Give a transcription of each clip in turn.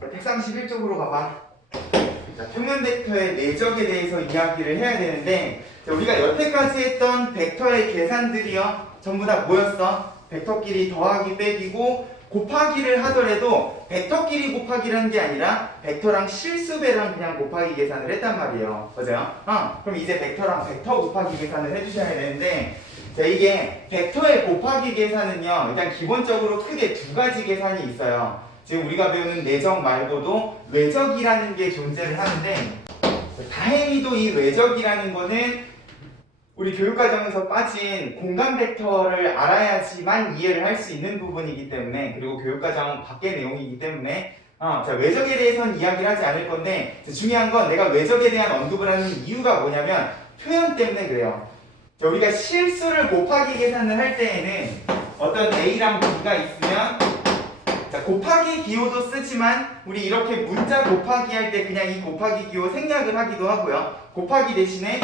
131쪽으로 가봐. 자, 평면 벡터의 내적에 대해서 이야기를 해야 되는데, 자, 우리가 여태까지 했던 벡터의 계산들이요 전부 다 뭐였어? 벡터끼리 더하기 빼기고 곱하기를 하더라도 벡터끼리 곱하기라는 게 아니라 벡터랑 실수배랑 그냥 곱하기 계산을 했단 말이에요. 맞아요? 그럼 이제 벡터랑 벡터 곱하기 계산을 해주셔야 되는데, 자, 이게 벡터의 곱하기 계산은요 일단 기본적으로 크게 두 가지 계산이 있어요. 지금 우리가 배우는 내적 말고도 외적이라는 게 존재를 하는데, 다행히도 이 외적이라는 거는 우리 교육과정에서 빠진 공간 벡터를 알아야지만 이해를 할 수 있는 부분이기 때문에, 그리고 교육과정 밖의 내용이기 때문에 자, 외적에 대해서는 이야기를 하지 않을 건데, 중요한 건 내가 외적에 대한 언급을 하는 이유가 뭐냐면 표현 때문에 그래요. 자, 우리가 실수를 곱하기 계산을 할 때에는 어떤 A랑 B가 있으면, 자, 곱하기 기호도 쓰지만 우리 이렇게 문자 곱하기 할 때 그냥 이 곱하기 기호 생략을 하기도 하고요. 곱하기 대신에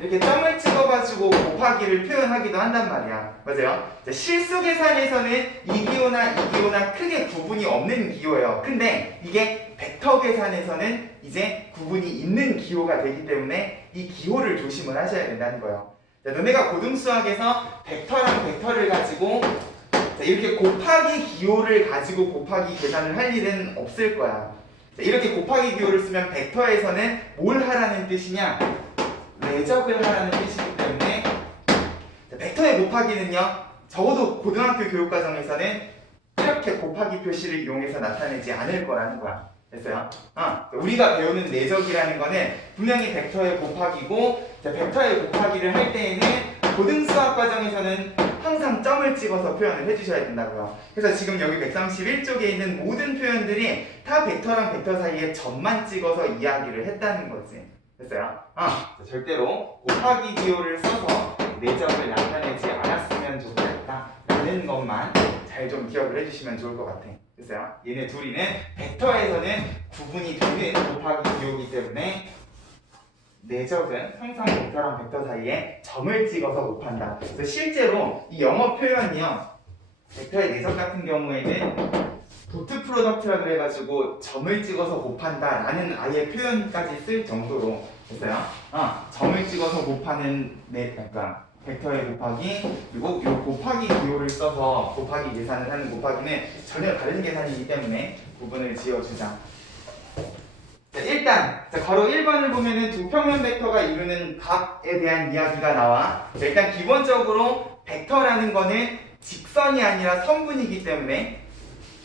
이렇게 점을 찍어가지고 곱하기를 표현하기도 한단 말이야. 맞아요? 자, 실수 계산에서는 이 기호나 크게 구분이 없는 기호예요. 근데 이게 벡터 계산에서는 이제 구분이 있는 기호가 되기 때문에 이 기호를 조심을 하셔야 된다는 거예요. 자, 너네가 고등수학에서 벡터랑 벡터를 가지고 자, 이렇게 곱하기 기호를 가지고 곱하기 계산을 할 일은 없을 거야. 자, 이렇게 곱하기 기호를 쓰면 벡터에서는 뭘 하라는 뜻이냐? 외적을 하라는 뜻이기 때문에, 자, 벡터의 곱하기는요 적어도 고등학교 교육과정에서는 이렇게 곱하기 표시를 이용해서 나타내지 않을 거라는 거야. 됐어요? 우리가 배우는 내적이라는 거는 분명히 벡터의 곱하기고, 자, 벡터의 곱하기를 할 때에는 고등수학 과정에서는 항상 점을 찍어서 표현을 해주셔야 된다고요. 그래서 지금 여기 131쪽에 있는 모든 표현들이 다 벡터랑 벡터 사이에 점만 찍어서 이야기를 했다는 거지. 됐어요? 절대로 곱하기 기호를 써서 내적을 나타내지 않았으면 좋겠다 라는 것만 잘 좀 기억을 해주시면 좋을 것 같아. 됐어요? 얘네 둘이는 벡터에서는 구분이 되는 곱하기 기호이기 때문에 내적은 항상 벡터랑 벡터 사이에 점을 찍어서 곱한다. 그래서 실제로 이 영어 표현이요, 벡터의 내적 같은 경우에는 도트 프로덕트라 그래가지고 점을 찍어서 곱한다 라는 아예 표현까지 쓸 정도로, 됐어요? 점을 찍어서 곱하는 그러니까 벡터의 곱하기, 그리고 이 곱하기 기호를 써서 곱하기 계산을 하는 곱하기는 전혀 다른 계산이기 때문에 구분을 지어주자. 자, 일단 괄호 1번을 보면은 두 평면 벡터가 이루는 각에 대한 이야기가 나와. 자, 일단 기본적으로 벡터라는 거는 직선이 아니라 선분이기 때문에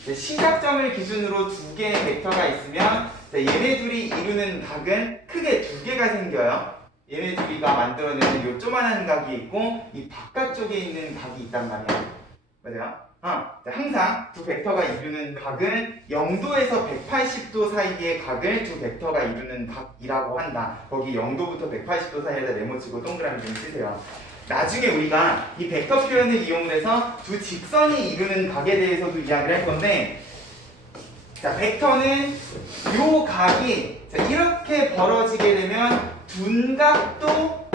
시작점을 기준으로 두 개의 벡터가 있으면, 자, 얘네 둘이 이루는 각은 크게 두 개가 생겨요. 얘네 둘이가 만들어내는 요 조만한 각이 있고 이 바깥쪽에 있는 각이 있단 말이야. 맞아요? 항상 두 벡터가 이루는 각은 0도에서 180도 사이의 각을 두 벡터가 이루는 각이라고 한다. 거기 0도부터 180도 사이에다 네모치고 동그라미 좀 치세요. 나중에 우리가 이 벡터 표현을 이용해서 두 직선이 이루는 각에 대해서도 이야기를 할 건데, 자, 벡터는 요 각이 이렇게 벌어지게 되면 둔각도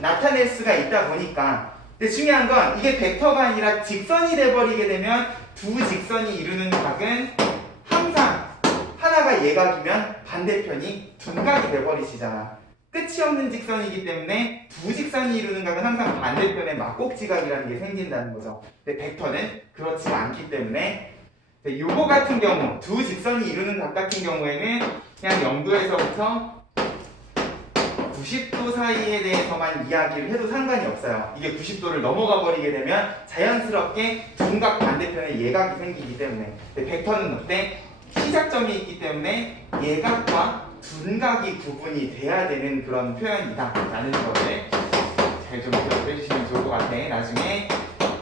나타낼 수가 있다 보니까, 근데 중요한 건 이게 벡터가 아니라 직선이 돼버리게 되면 두 직선이 이루는 각은 항상 하나가 예각이면 반대편이 둔각이 돼버리시잖아. 끝이 없는 직선이기 때문에 두 직선이 이루는 각은 항상 반대편에 막곡지각이라는 게 생긴다는 거죠. 근데 벡터는 그렇지 않기 때문에, 요거 같은 경우 두 직선이 이루는 각 같은 경우에는 그냥 0도에서부터 90도 사이에 대해서만 이야기를 해도 상관이 없어요. 이게 90도를 넘어가 버리게 되면 자연스럽게 둔각 반대편에 예각이 생기기 때문에. 근데 벡터는 어때? 시작점이 있기 때문에 예각과 둔각이 구분이 돼야 되는 그런 표현이다 라는 거를 잘 좀 기억해 주시면 좋을 것 같아. 나중에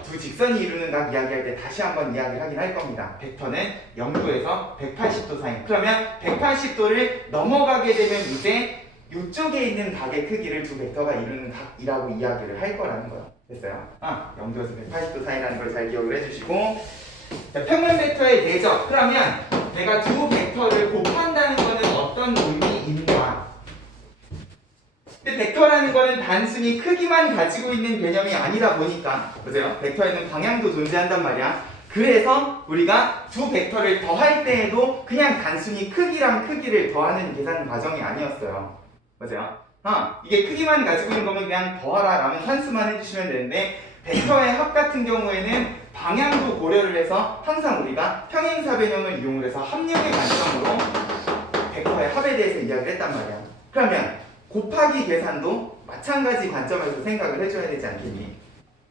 두 직선이 이루는 각 이야기할 때 다시 한번 이야기를 하긴 할 겁니다. 벡터는 0도에서 180도 사이. 그러면 180도를 넘어가게 되면 이제 이쪽에 있는 각의 크기를 두 벡터가 이루는 각이라고 이야기를 할 거라는 거예요. 됐어요? 0도에서 180도 사이라는 걸 잘 기억을 해주시고, 자, 평면 벡터의 내적. 그러면 내가 두 벡터를 곱한다는 거는 어떤 의미인가? 근데 벡터라는 거는 단순히 크기만 가지고 있는 개념이 아니다 보니까, 그죠? 벡터에는 방향도 존재한단 말이야. 그래서 우리가 두 벡터를 더할 때에도 그냥 단순히 크기랑 크기를 더하는 계산 과정이 아니었어요. 맞아요? 이게 크기만 가지고 있는 거면 그냥 더하라 라는 산수만 해주시면 되는데 벡터의 합 같은 경우에는 방향도 고려를 해서 항상 우리가 평행사변형을 이용을 해서 합력의 관점으로 벡터의 합에 대해서 이야기를 했단 말이야. 그러면 곱하기 계산도 마찬가지 관점에서 생각을 해줘야 되지 않겠니?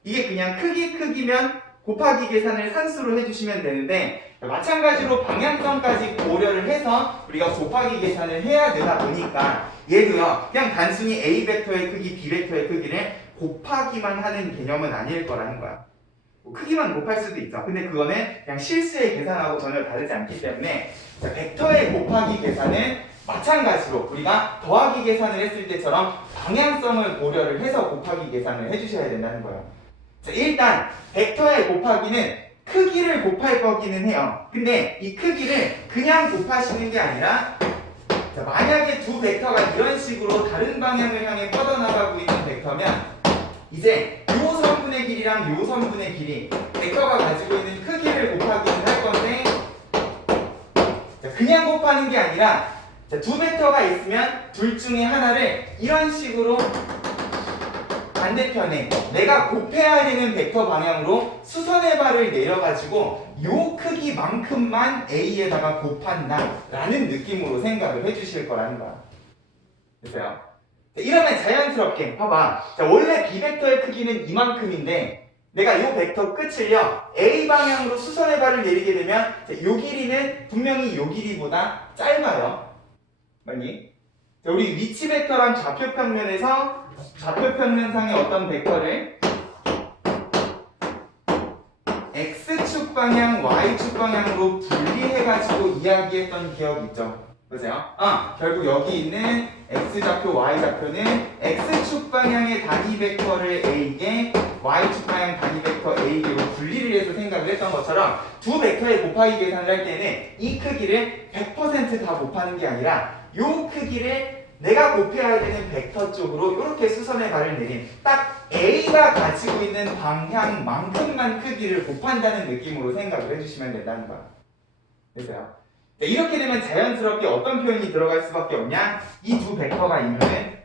이게 그냥 크기면 곱하기 계산을 산수로 해주시면 되는데 마찬가지로 방향성까지 고려를 해서 우리가 곱하기 계산을 해야 되다 보니까 얘도요 그냥 단순히 A 벡터의 크기, B 벡터의 크기를 곱하기만 하는 개념은 아닐 거라는 거야. 뭐 크기만 곱할 수도 있죠. 근데 그거는 그냥 실수의 계산하고 전혀 다르지 않기 때문에 자, 벡터의 곱하기 계산은 마찬가지로 우리가 더하기 계산을 했을 때처럼 방향성을 고려를 해서 곱하기 계산을 해주셔야 된다는 거예요. 자, 일단 벡터의 곱하기는 크기를 곱할 거기는 해요. 근데 이 크기를 그냥 곱하시는 게 아니라 자, 만약에 두 벡터가 이런 식으로 다른 방향을 향해 뻗어나가고 있는 벡터면 이제 요 선분의 길이랑 요 선분의 길이 벡터가 가지고 있는 크기를 곱하기는 할 건데 자, 그냥 곱하는 게 아니라 자, 두 벡터가 있으면 둘 중에 하나를 이런 식으로 반대편에 내가 곱해야 되는 벡터 방향으로 수선의 발을 내려가지고 요 크기만큼만 A에다가 곱한다 라는 느낌으로 생각을 해주실 거라는 거야. 됐어요? 이러면 자연스럽게 봐봐. 자, 원래 B 벡터의 크기는 이만큼인데 내가 요 벡터 끝을요 A 방향으로 수선의 발을 내리게 되면 자, 요 길이는 분명히 요 길이보다 짧아요. 맞니? 자, 우리 위치 벡터랑 좌표평면에서 좌표평면상의 어떤 벡터를 X축 방향, Y축 방향으로 분리해가지고 이야기했던 기억 있죠? 보세요. 결국 여기 있는 X좌표, Y좌표는 X축 방향의 단위 벡터를 A개, Y축 방향 단위 벡터 A개로 분리를 해서 생각을 했던 것처럼 두 벡터의 곱하기 계산을 할 때는 이 크기를 100% 다 곱하는 게 아니라 이 크기를 내가 곱해야 되는 벡터 쪽으로 이렇게 수선의 발을 내린 딱 A가 가지고 있는 방향만큼만 크기를 곱한다는 느낌으로 생각을 해주시면 된다는 거야. 됐어요? 이렇게 되면 자연스럽게 어떤 표현이 들어갈 수밖에 없냐? 이 두 벡터가 이루는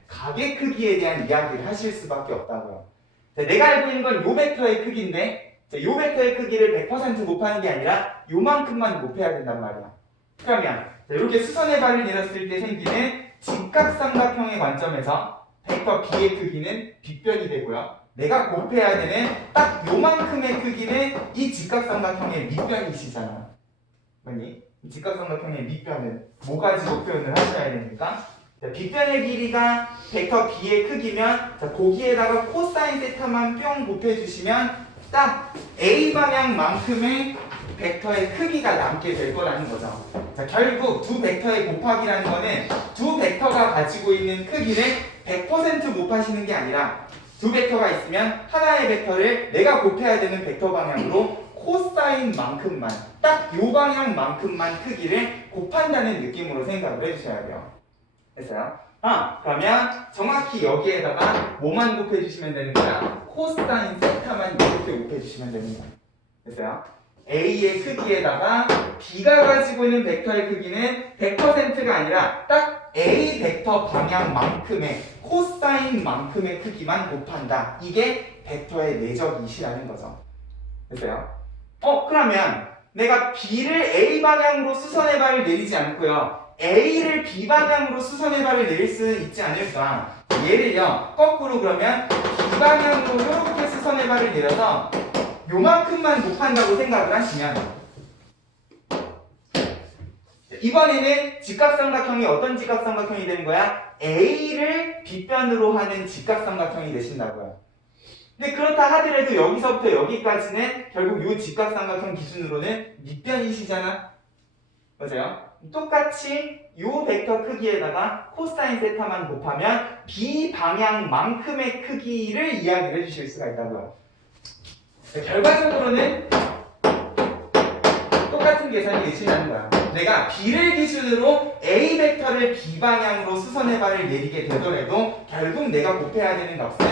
각의 크기에 대한 이야기를 하실 수밖에 없다고요. 내가 알고 있는 건 요 벡터의 크기인데 요 벡터의 크기를 100% 곱하는 게 아니라 요만큼만 곱해야 된단 말이야. 그러면 이렇게 수선의 발을 내렸을 때 생기는 직각삼각형의 관점에서 벡터 B의 크기는 빗변이 되고요. 내가 곱해야 되는 딱 요만큼의 크기는 이 직각삼각형의 밑변이시잖아. 맞니? 이 직각삼각형의 밑변은 뭐 가지고 표현을 하셔야 됩니까? 자, 빗변의 길이가 벡터 B의 크기면 자, 거기에다가 코사인 세타만 뿅 곱해주시면 딱 A 방향만큼의 벡터의 크기가 남게 될 거라는 거죠. 자, 결국 두 벡터의 곱하기라는 거는 두 벡터가 가지고 있는 크기를 100% 곱하시는 게 아니라 두 벡터가 있으면 하나의 벡터를 내가 곱해야 되는 벡터 방향으로 코사인만큼만 딱 요 방향만큼만 크기를 곱한다는 느낌으로 생각을 해주셔야 돼요. 됐어요? 그러면 정확히 여기에다가 뭐만 곱해주시면 되는 거야? 코사인 세타만 이렇게 곱해주시면 되는 거야. 됐어요? A의 크기에다가 B가 가지고 있는 벡터의 크기는 100%가 아니라 딱 A 벡터 방향만큼의 코사인만큼의 크기만 곱한다. 이게 벡터의 내적이시라는 거죠. 됐어요? 그러면 내가 B를 A 방향으로 수선의 발을 내리지 않고요. A를 B 방향으로 수선의 발을 내릴 수는 있지 않을까? 얘를요, 거꾸로 그러면 B 방향으로 이렇게 수선의 발을 내려서 요만큼만 곱한다고 생각을 하시면 이번에는 직각삼각형이 어떤 직각삼각형이 되는 거야? A를 빗변으로 하는 직각삼각형이 되신다고요. 근데 그렇다 하더라도 여기서부터 여기까지는 결국 이 직각삼각형 기준으로는 밑변이시잖아. 맞아요? 똑같이 이 벡터 크기에다가 코사인 세타만 곱하면 B 방향만큼의 크기를 이야기를 해주실 수가 있다고요. 결과적으로는 똑같은 계산이 일치하는 거야. 내가 B를 기준으로 A 벡터를 B 방향으로 수선의 발을 내리게 되더라도 결국 내가 곱해야 되는 값은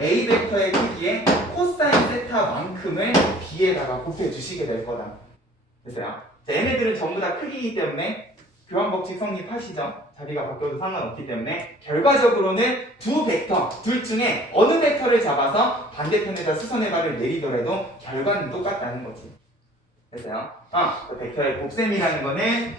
A 벡터의 크기에 코사인 세타만큼을 B에다가 곱해주시게 될 거다. 됐어요? 얘네들은 전부 다 크기이기 때문에 교환법칙 성립하시죠? 자리가 바뀌어도 상관없기 때문에 결과적으로는 두 벡터, 둘 중에 어느 벡터를 잡아서 반대편에다 수선의 발을 내리더라도 결과는 똑같다는 거지. 됐어요? 그 벡터의 곱셈이라는 거는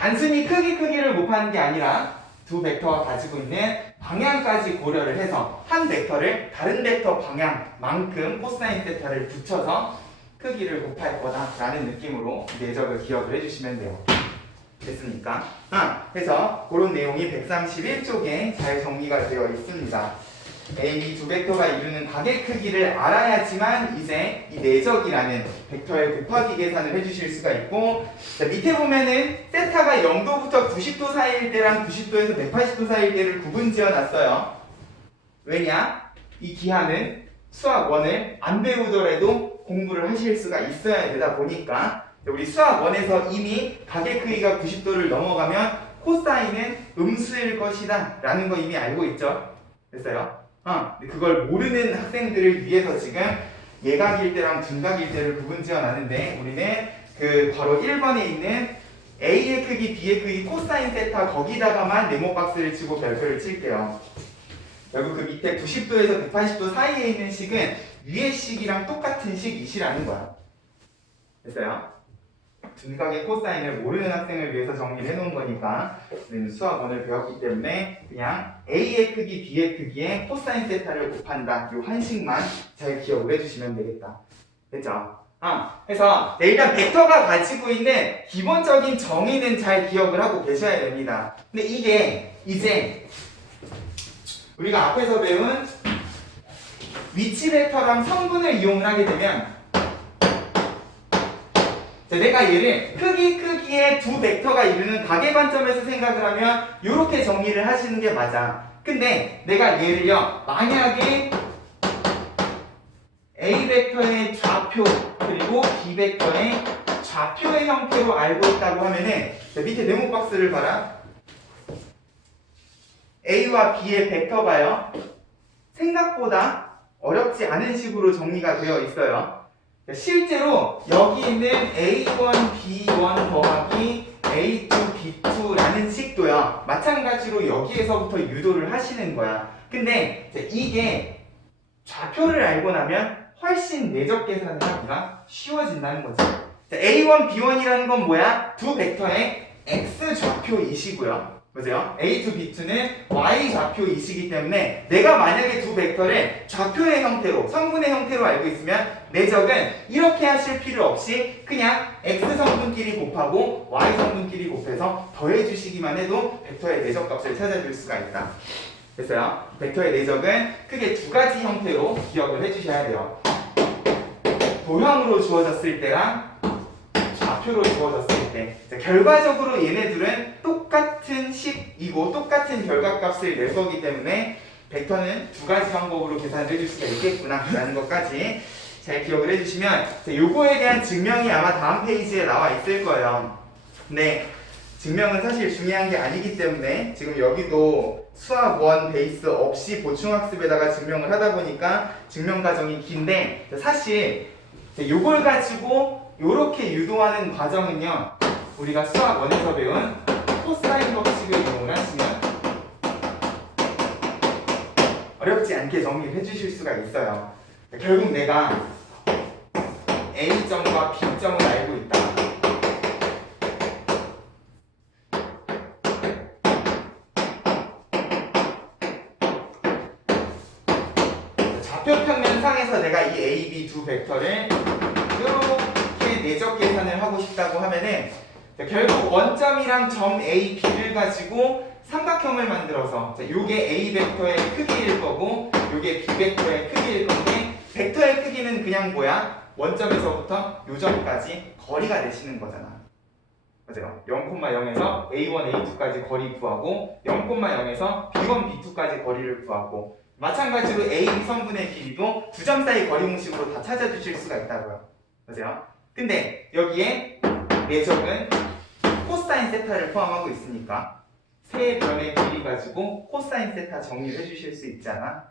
단순히 크기를 곱하는 게 아니라 두 벡터가 가지고 있는 방향까지 고려를 해서 한 벡터를 다른 벡터 방향만큼 코사인 세타를 붙여서 크기를 곱할 거다라는 느낌으로 내적을 기억을 해주시면 돼요. 됐습니까? 그래서 그런 내용이 131쪽에 잘 정리가 되어 있습니다. A, B 두 벡터가 이루는 각의 크기를 알아야지만 이제 이 내적이라는 벡터의 곱하기 계산을 해주실 수가 있고, 자, 밑에 보면은 세타가 0도부터 90도 사이일 때랑 90도에서 180도 사이일 때를 구분 지어 놨어요. 왜냐? 이 기하는 수학 1을 안 배우더라도 공부를 하실 수가 있어야 되다 보니까 우리 수학 1에서 이미 각의 크기가 90도를 넘어가면 코사인은 음수일 것이다 라는 거 이미 알고 있죠? 됐어요? 그걸 모르는 학생들을 위해서 지금 예각일 때랑 둔각일 때를 구분 지어 놨는데, 우리는 그 괄호 1번에 있는 A의 크기, B의 크기, 코사인 세타 거기다가만 네모 박스를 치고 별표를 칠게요. 결국 그 밑에 90도에서 180도 사이에 있는 식은 위의 식이랑 똑같은 식이시라는 거야. 됐어요? 둔각의 코사인을 모르는 학생을 위해서 정리를 해놓은 거니까 우리는 수학 1을 배웠기 때문에 그냥 A의 크기, B의 크기에 코사인 세타를 곱한다. 이 한식만 잘 기억을 해주시면 되겠다. 됐죠? 그래서 일단 벡터가 가지고 있는 기본적인 정의는 잘 기억을 하고 계셔야 됩니다. 근데 이게 이제 우리가 앞에서 배운 위치 벡터랑 성분을 이용을 하게 되면, 자, 내가 얘를 크기의 두 벡터가 이루는 각의 관점에서 생각을 하면 이렇게 정리를 하시는 게 맞아. 근데 내가 얘를요, 만약에 A 벡터의 좌표 그리고 B 벡터의 좌표의 형태로 알고 있다고 하면은, 자, 밑에 네모 박스를 봐라. A와 B의 벡터가요, 생각보다 어렵지 않은 식으로 정리가 되어 있어요. 실제로 여기 있는 A1, B1 더하기 A2, B2라는 식도요, 마찬가지로 여기에서부터 유도를 하시는 거야. 근데 이게 좌표를 알고 나면 훨씬 내적 계산을 하기가 쉬워진다는 거지. A1, B1이라는 건 뭐야? 두 벡터의 X 좌표이시고요. 그죠? A2, B2는 Y 좌표이시기 때문에 내가 만약에 두 벡터를 좌표의 형태로, 성분의 형태로 알고 있으면 내적은 이렇게 하실 필요 없이 그냥 X 성분끼리 곱하고 Y 성분끼리 곱해서 더해주시기만 해도 벡터의 내적 값을 찾아줄 수가 있다. 됐어요? 벡터의 내적은 크게 두 가지 형태로 기억을 해주셔야 돼요. 도형으로 주어졌을 때랑 좌표로 주어졌을 때. 결과적으로 얘네들은 똑같은 식이고 똑같은 결과값을 낼 거기 때문에 벡터는 두 가지 방법으로 계산을 해줄 수가 있겠구나 라는 것까지 잘 기억을 해주시면, 요거에 대한 증명이 아마 다음 페이지에 나와 있을 거예요. 근데 증명은 사실 중요한 게 아니기 때문에 지금 여기도 수학 1 베이스 없이 보충학습에다가 증명을 하다 보니까 증명 과정이 긴데, 사실 요걸 가지고 요렇게 유도하는 과정은요, 우리가 수학 1에서 배운 코사인 법칙을 이용을 하시면 어렵지 않게 정리를 해주실 수가 있어요. 결국 내가 A점과 B점을 알고 있다. 좌표평면상에서 내가 이 A, B 두 벡터를 이렇게 내적 계산을 하고 싶다고 하면은, 결국 원점이랑 점 A, B를 가지고 삼각형을 만들어서, 요게 A 벡터의 크기일 거고 요게 B 벡터의 크기일 건데, 벡터의 크기는 그냥 뭐야? 원점에서부터 요 점까지 거리가 되시는 거잖아. 맞아요. 0,0에서 A1, A2까지 거리 구하고 0,0에서 B1, B2까지 거리를 구하고, 마찬가지로 A, B 성분의 길이도 두 점 사이 거리 공식으로 다 찾아주실 수가 있다고요. 맞아요? 근데 여기에 내적은 코사인 세타를 포함하고 있으니까 세 변의 길이 가지고 코사인 세타 정리를 해주실 수 있잖아.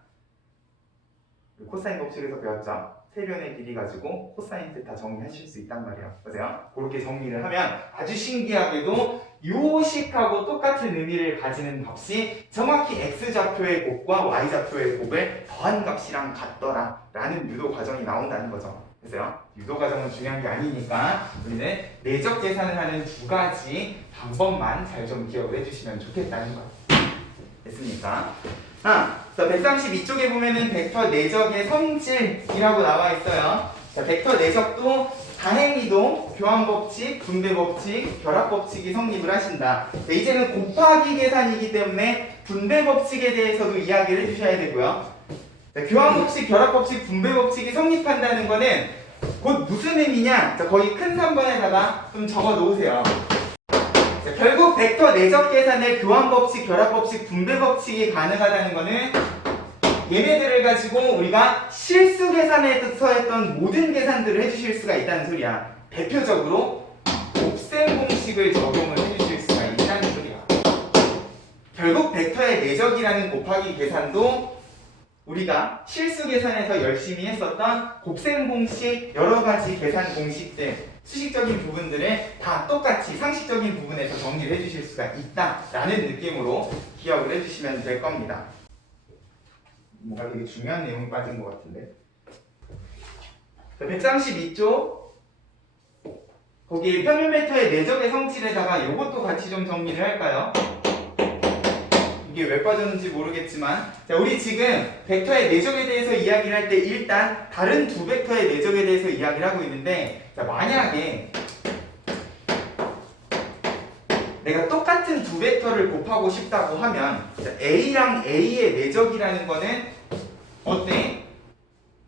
코사인 법칙에서 배웠죠. 세변의 길이 가지고 코사인 세타 정리하실 수 있단 말이에요. 보세요. 그렇게 정리를 하면 아주 신기하게도 요 식하고 똑같은 의미를 가지는 값이 정확히 x좌표의 곱과 y좌표의 곱을 더한 값이랑 같더라 라는 유도 과정이 나온다는 거죠. 그래서요, 유도 과정은 중요한 게 아니니까 우리는 내적 계산을 하는 두 가지 방법만 잘 좀 기억을 해주시면 좋겠다는 거예요. 됐습니까? 그래서 132쪽에 보면은 벡터 내적의 성질이라고 나와 있어요. 자, 벡터 내적도 다행히도 교환법칙, 분배법칙, 결합법칙이 성립을 하신다. 자, 이제는 곱하기 계산이기 때문에 분배법칙에 대해서도 이야기를 해주셔야 되고요. 자, 교환법칙, 결합법칙, 분배법칙이 성립한다는 거는 곧 무슨 의미냐? 자, 거기 큰 3번에다가 좀 적어 놓으세요. 자, 결국 벡터 내적 계산의 교환법칙, 결합법칙, 분배법칙이 가능하다는 거는 얘네들을 가지고 우리가 실수 계산에서 했던 모든 계산들을 해주실 수가 있다는 소리야. 대표적으로 곱셈 공식을 적용을 해주실 수가 있다는 소리야. 결국 벡터의 내적이라는 곱하기 계산도 우리가 실수 계산에서 열심히 했었던 곱셈 공식, 여러 가지 계산 공식들, 수식적인 부분들을 다 똑같이 상식적인 부분에서 정리를 해주실 수가 있다라는 느낌으로 기억을 해주시면 될 겁니다. 뭔가 되게 중요한 내용이 빠진 것 같은데. 132쪽 거기 평면 벡터의 내적의 성질에다가 이것도 같이 좀 정리를 할까요? 이게 왜 빠졌는지 모르겠지만, 자, 우리 지금 벡터의 내적에 대해서 이야기를 할 때 일단 다른 두 벡터의 내적에 대해서 이야기를 하고 있는데, 자, 만약에 내가 똑같은 두 벡터를 곱하고 싶다고 하면, 자, A랑 A의 내적이라는 거는 어때?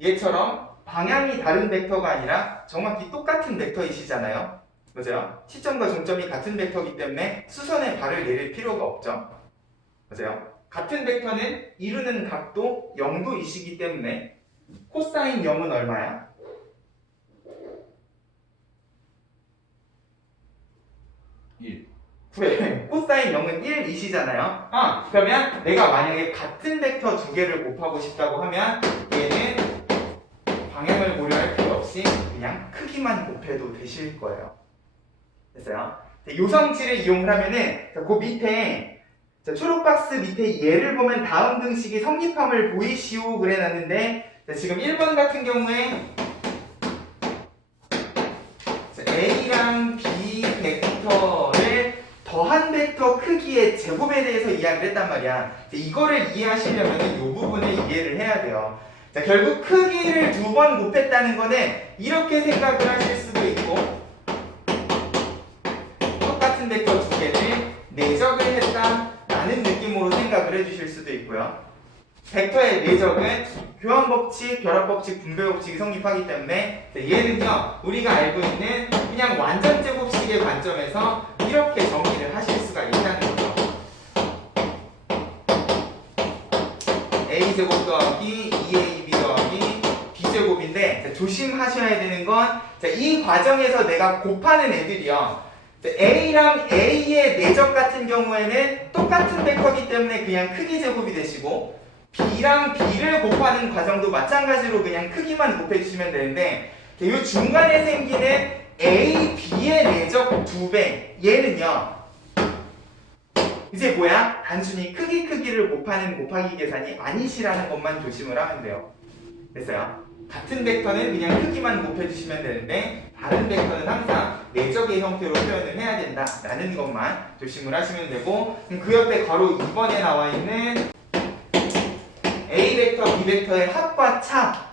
얘처럼 방향이 다른 벡터가 아니라 정확히 똑같은 벡터이시잖아요. 맞아요? 시점과 종점이 같은 벡터이기 때문에 수선에 발을 내릴 필요가 없죠. 맞아요? 같은 벡터는 이루는 각도 0도이시기 때문에 코사인 0은 얼마야? 1. 그래, 코사인 0은 1이시잖아요. 그러면 내가 만약에 같은 벡터 두 개를 곱하고 싶다고 하면 얘는 방향을 고려할 필요 없이 그냥 크기만 곱해도 되실 거예요. 됐어요? 요 성질을 이용을 하면은 그 밑에 초록 박스 밑에 얘를 보면 다음 등식이 성립함을 보이시오 그래 놨는데, 지금 1번 같은 경우에 A랑 B 벡터를 더한 벡터 크기의 제곱에 대해서 이야기를 했단 말이야. 이거를 이해하시려면 이 부분을 이해를 해야 돼요. 자, 결국 크기를 두 번 곱했다는 거는 이렇게 생각을 하실 수도 있고, 똑같은 벡터 두 개를 내적을 했다 라는 느낌으로 생각을 해주실 수도 있고요. 벡터의 내적은 교환법칙, 결합법칙, 분배법칙이 성립하기 때문에 얘는요, 우리가 알고 있는 그냥 완전제곱식의 관점에서 이렇게 정리를 하실 수가 있다는 거죠. a제곱 더하기 2ab 더하기 b제곱인데, 조심하셔야 되는 건 이 과정에서 내가 곱하는 애들이요, A랑 A의 내적 같은 경우에는 똑같은 벡터이기 때문에 그냥 크기 제곱이 되시고, B랑 B를 곱하는 과정도 마찬가지로 그냥 크기만 곱해주시면 되는데, 이 중간에 생기는 A, B의 내적 2배, 얘는요 이제 뭐야? 단순히 크기를 곱하는 곱하기 계산이 아니시라는 것만 조심을 하면 돼요. 됐어요? 같은 벡터는 그냥 크기만 곱해주시면 되는데 다른 벡터는 항상 내적의 형태로 표현을 해야 된다라는 것만 조심을 하시면 되고, 그 옆에 괄호 2번에 나와 있는 A 벡터, B 벡터의 합과 차,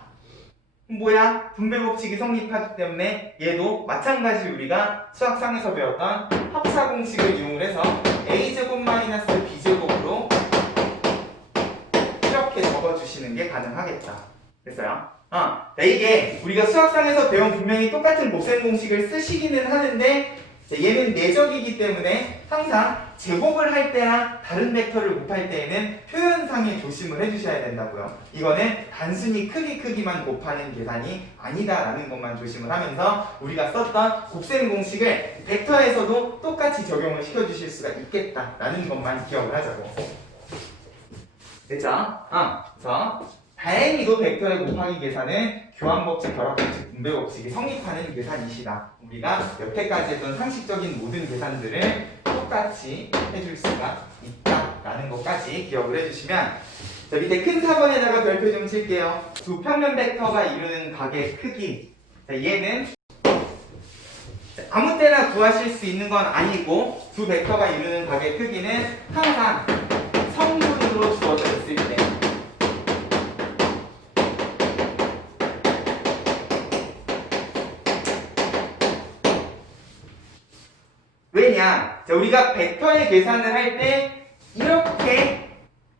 뭐야? 분배법칙이 성립하기 때문에 얘도 마찬가지 우리가 수학상에서 배웠던 합차 공식을 이용을 해서 A제곱 마이너스 B제곱으로 이렇게 적어주시는 게 가능하겠다. 됐어요? 이게 우리가 수학상에서 배운 분명히 똑같은 곱셈 공식을 쓰시기는 하는데, 얘는 내적이기 때문에 항상 제곱을 할 때나 다른 벡터를 곱할 때에는 표현상에 조심을 해주셔야 된다고요. 이거는 단순히 크기만 곱하는 계산이 아니다라는 것만 조심을 하면서 우리가 썼던 곱셈 공식을 벡터에서도 똑같이 적용을 시켜주실 수가 있겠다라는 것만 기억을 하자고. 됐죠? 그래서 다행히도 벡터의 곱하기 계산은 교환법칙, 결합법칙, 분배법칙이 성립하는 계산이시다. 우리가 여태까지 했던 상식적인 모든 계산들을 똑같이 해줄 수가 있다라는 것까지 기억을 해주시면, 자, 밑에 큰 4번에다가 별표 좀 칠게요. 두 평면 벡터가 이루는 각의 크기. 자, 얘는 아무 때나 구하실 수 있는 건 아니고, 두 벡터가 이루는 각의 크기는 항상 성분으로 주어져 있을 때, 왜냐? 자, 우리가 벡터의 계산을 할 때 이렇게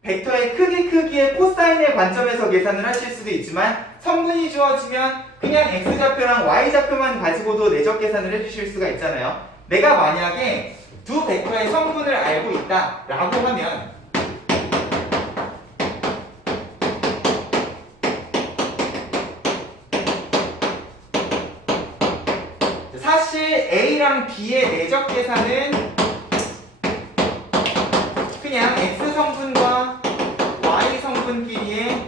벡터의 크기의 코사인의 관점에서 계산을 하실 수도 있지만, 성분이 주어지면 그냥 x좌표랑 y좌표만 가지고도 내적 계산을 해주실 수가 있잖아요. 내가 만약에 두 벡터의 성분을 알고 있다 라고 하면, 사실 A랑 B의 내적 계산은 그냥 X 성분과 Y 성분끼리의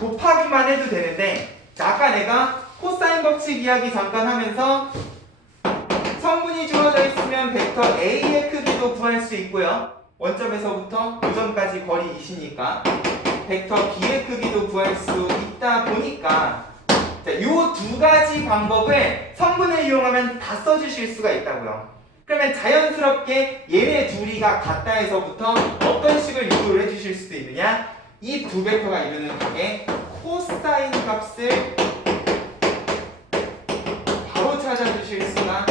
곱하기만 해도 되는데, 자, 아까 내가 코사인 법칙 이야기 잠깐 하면서 성분이 주어져 있으면 벡터 A의 크기도 구할 수 있고요, 원점에서부터 고점까지 거리 이시니까 벡터 B의 크기도 구할 수 있다 보니까, 이 두 가지 방법을 성분을 이용하면 다 써주실 수가 있다고요. 그러면 자연스럽게 얘네 둘이가 같다에서부터 어떤 식을 유도를 해주실 수도 있느냐, 이 두 벡터가 이루는 각의 코사인 값을 바로 찾아주실 수가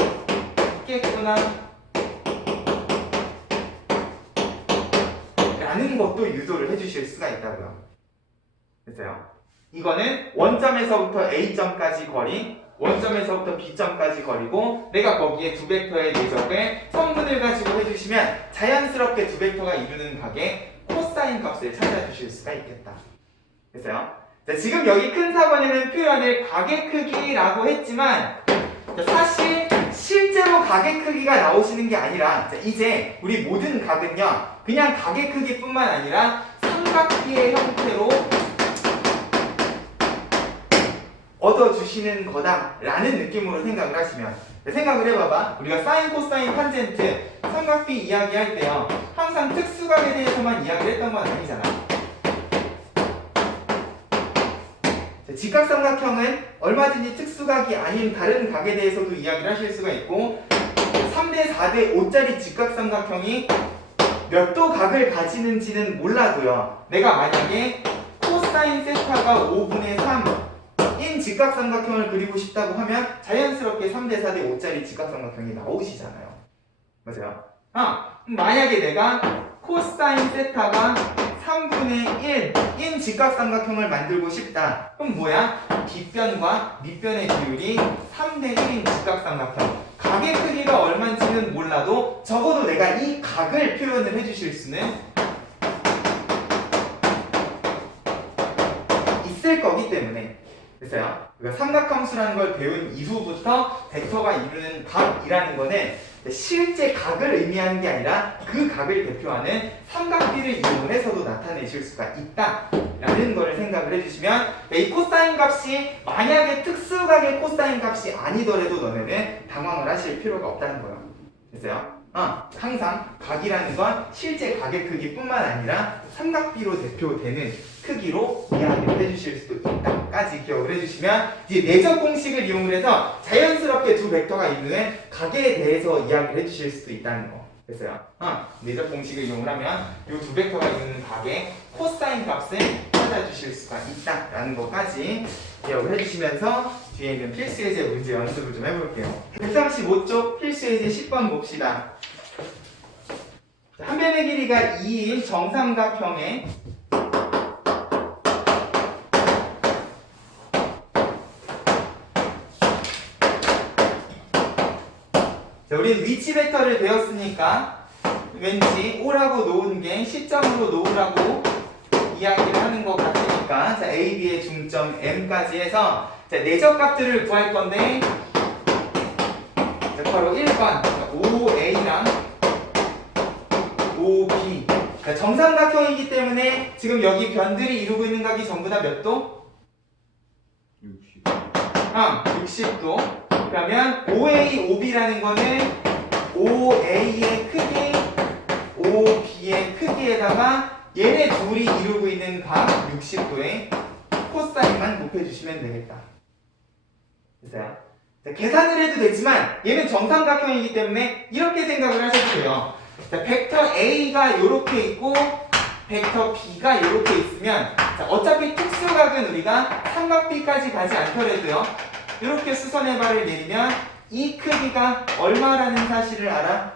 있겠구나 라는 것도 유도를 해주실 수가 있다고요. 됐어요? 이거는 원점에서부터 A점까지 거리, 원점에서부터 B점까지 거리고, 내가 거기에 두 벡터의 내적을 성분을 가지고 해주시면 자연스럽게 두 벡터가 이루는 각의 코사인 값을 찾아주실 수가 있겠다. 됐어요? 자, 지금 여기 큰 4번에는 표현을 각의 크기라고 했지만, 자, 사실 실제로 각의 크기가 나오시는 게 아니라, 자, 이제 우리 모든 각은요, 그냥 각의 크기뿐만 아니라 삼각비의 형태로 얻어주시는 거다라는 느낌으로 생각을 하시면, 생각을 해봐봐. 우리가 사인, 코사인, 탄젠트, 삼각비 이야기할 때요, 항상 특수각에 대해서만 이야기를 했던 건 아니잖아. 직각삼각형은 얼마든지 특수각이 아닌 다른 각에 대해서도 이야기를 하실 수가 있고, 3대 4대 5짜리 직각삼각형이 몇 도 각을 가지는지는 몰라도요, 내가 만약에 코사인 세타가 5분의 3인 직각삼각형을 그리고 싶다고 하면 자연스럽게 3대 4대 5짜리 직각삼각형이 나오시잖아요. 맞아요? 만약에 내가 코사인 세타가 3분의 1인 직각삼각형을 만들고 싶다. 그럼 뭐야? 뒷변과 밑변의 비율이 3대 1인 직각삼각형. 각의 크기가 얼마인지는 몰라도 적어도 내가 이 각을 표현을 해주실 수는 있을 거기 때문에. 됐어요? 우리가 삼각함수라는 걸 배운 이후부터 벡터가 이루는 각이라는 거는 실제 각을 의미하는 게 아니라 그 각을 대표하는 삼각비를 이용해서도 나타내실 수가 있다라는 거를 생각을 해주시면, 이 코사인 값이 만약에 특수각의 코사인 값이 아니더라도 너네는 당황을 하실 필요가 없다는 거예요. 됐어요? 항상 각이라는 건 실제 각의 크기뿐만 아니라 삼각비로 대표되는 크기로 이야기를 해주실 수도 있다까지 기억을 해주시면, 이제 내적 공식을 이용을 해서 자연스럽게 두 벡터가 이루는 각에 대해서 이야기를 해주실 수도 있다는 거. 됐어요? 내적 공식을 이용을 하면 이 두 벡터가 이루는 각의 코사인 값을 찾아주실 수가 있다라는 것까지 기억을 해주시면서 뒤에 있는 필수예제 문제 연습을 좀 해볼게요. 135쪽 필수예제 10번 봅시다. 한 변의 길이가 2인 정삼각형의 자, 우리는 위치 벡터를 배웠으니까 왠지 O라고 놓은 게 시점으로 놓으라고 이야기를 하는 것 같으니까, 자, A, B의 중점 M까지 해서 자, 내적 값들을 구할 건데, 자, 바로 1번 OA랑 OB 그러니까 정삼각형이기 때문에 지금 여기 변들이 이루고 있는 각이 전부 다 몇 도? 60. 60도. 그러면 OA, OB라는 거는 OA의 크기, OB의 크기에다가 얘네 둘이 이루고 있는 각 60도의 코사인만 곱해주시면 되겠다. 됐어요? 자, 계산을 해도 되지만 얘는 정삼각형이기 때문에 이렇게 생각을 하셔도 돼요. 자, 벡터 A가 이렇게 있고 벡터 B가 이렇게 있으면 자, 어차피 특수각은 우리가 삼각 B까지 가지 않더라도요. 이렇게 수선의 발을 내리면 이 크기가 얼마라는 사실을 알아?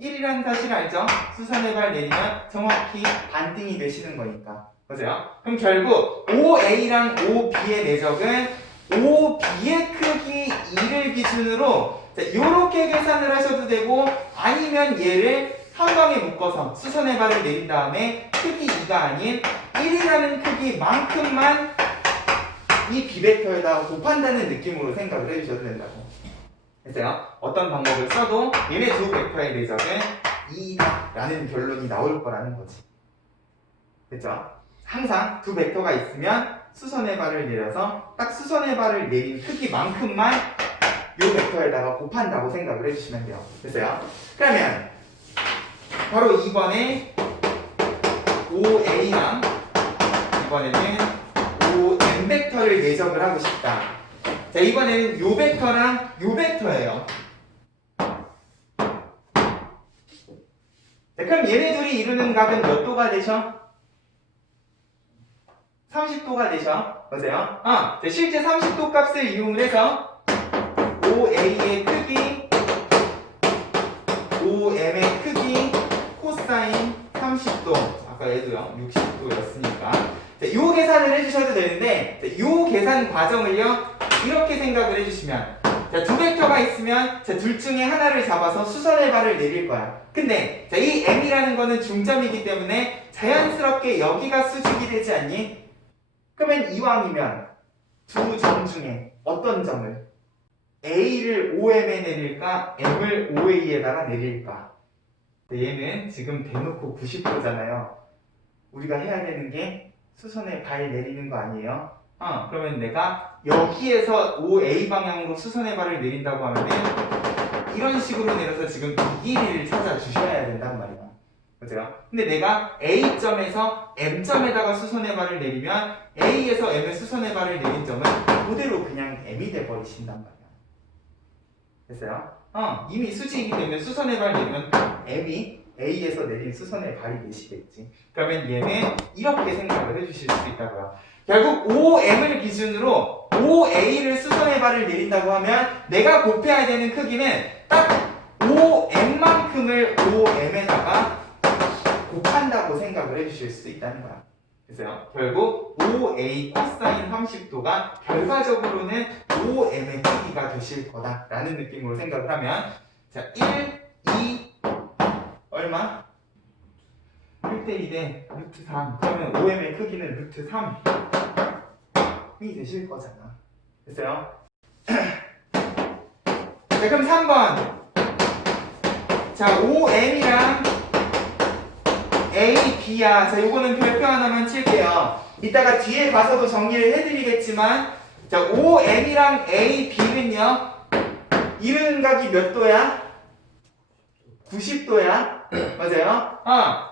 1이라는 사실 알죠? 수선의 발 내리면 정확히 반등이 되시는 거니까. 맞아요? 그럼 결국 OA랑 OB의 내적은 OB의 크기 2를 기준으로 이렇게 계산을 하셔도 되고 아니면 얘를 한 방에 묶어서 수선의 발을 내린 다음에 크기 2가 아닌 1이라는 크기만큼만 이 비벡터에다 곱한다는 느낌으로 생각을 해주셔도 된다고. 됐어요? 어떤 방법을 써도 얘네 두 벡터의 내적은 2다 라는 결론이 나올 거라는 거지. 됐죠? 항상 두 벡터가 있으면 수선의 발을 내려서 딱 수선의 발을 내린 크기만큼만 이 벡터에다가 곱한다고 생각을 해주시면 돼요. 됐어요? 그러면 바로 2번에 OA랑 이번에는 OM 벡터를 내적을 하고 싶다. 자, 이번에는 요 벡터랑 요 벡터예요. 자, 그럼 얘네 둘이 이루는 각은 몇 도가 되죠? 30도가 되죠? 맞아요? 자, 실제 30도 값을 이용을 해서 OA의 크기, OM의 크기, 코사인 30도. 아까 얘도요, 60도였으니까. 자, 요 계산을 해주셔도 되는데, 자, 요 계산 과정을요, 이렇게 생각을 해주시면, 자, 두 벡터가 있으면, 자, 둘 중에 하나를 잡아서 수선의 발을 내릴 거야. 근데, 자, 이 M이라는 거는 중점이기 때문에 자연스럽게 여기가 수직이 되지 않니? 그러면 이왕이면 두 점 중에 어떤 점을 A를 OM에 내릴까? M을 OA에다가 내릴까? 얘는 지금 대놓고 90도잖아요. 우리가 해야 되는 게 수선의 발 내리는 거 아니에요? 그러면 내가 여기에서 OA 방향으로 수선의 발을 내린다고 하면은 이런 식으로 내려서 지금 이 길이를 찾아 주셔야 된단 말이야. 그죠? 근데 내가 A점에서 M점에다가 수선의 발을 내리면 A에서 M의 수선의 발을 내린 점은 그대로 그냥 M이 돼버리신단 말이야. 됐어요? 이미 수직이기 때문에 수선의 발 내리면 M이 A에서 내린 수선의 발이 되시겠지. 그러면 얘는 이렇게 생각을 해주실 수 있다고요. 결국 OM을 기준으로 OA를 수선의 발을 내린다고 하면 내가 곱해야 되는 크기는 딱 OM만큼을 OM에다가 곱한다고 생각을 해주실 수 있다는 거야. 됐어요? 결국 OA 코사인 30도가 결과적으로는 OM의 크기가 되실 거다라는 느낌으로 생각을 하면 자, 1, 2, 얼마? 1대 2대 루트 3. 그러면 OM의 크기는 루트 3이 되실 거잖아. 됐어요? 자, 그럼 3번. 자, OM이랑 A, B야. 자, 요거는 별표 하나만 칠게요. 이따가 뒤에 가서도 정리를 해드리겠지만, 자, OM이랑 A, B는요, 이루는 각이 몇 도야? 90도야. 맞아요?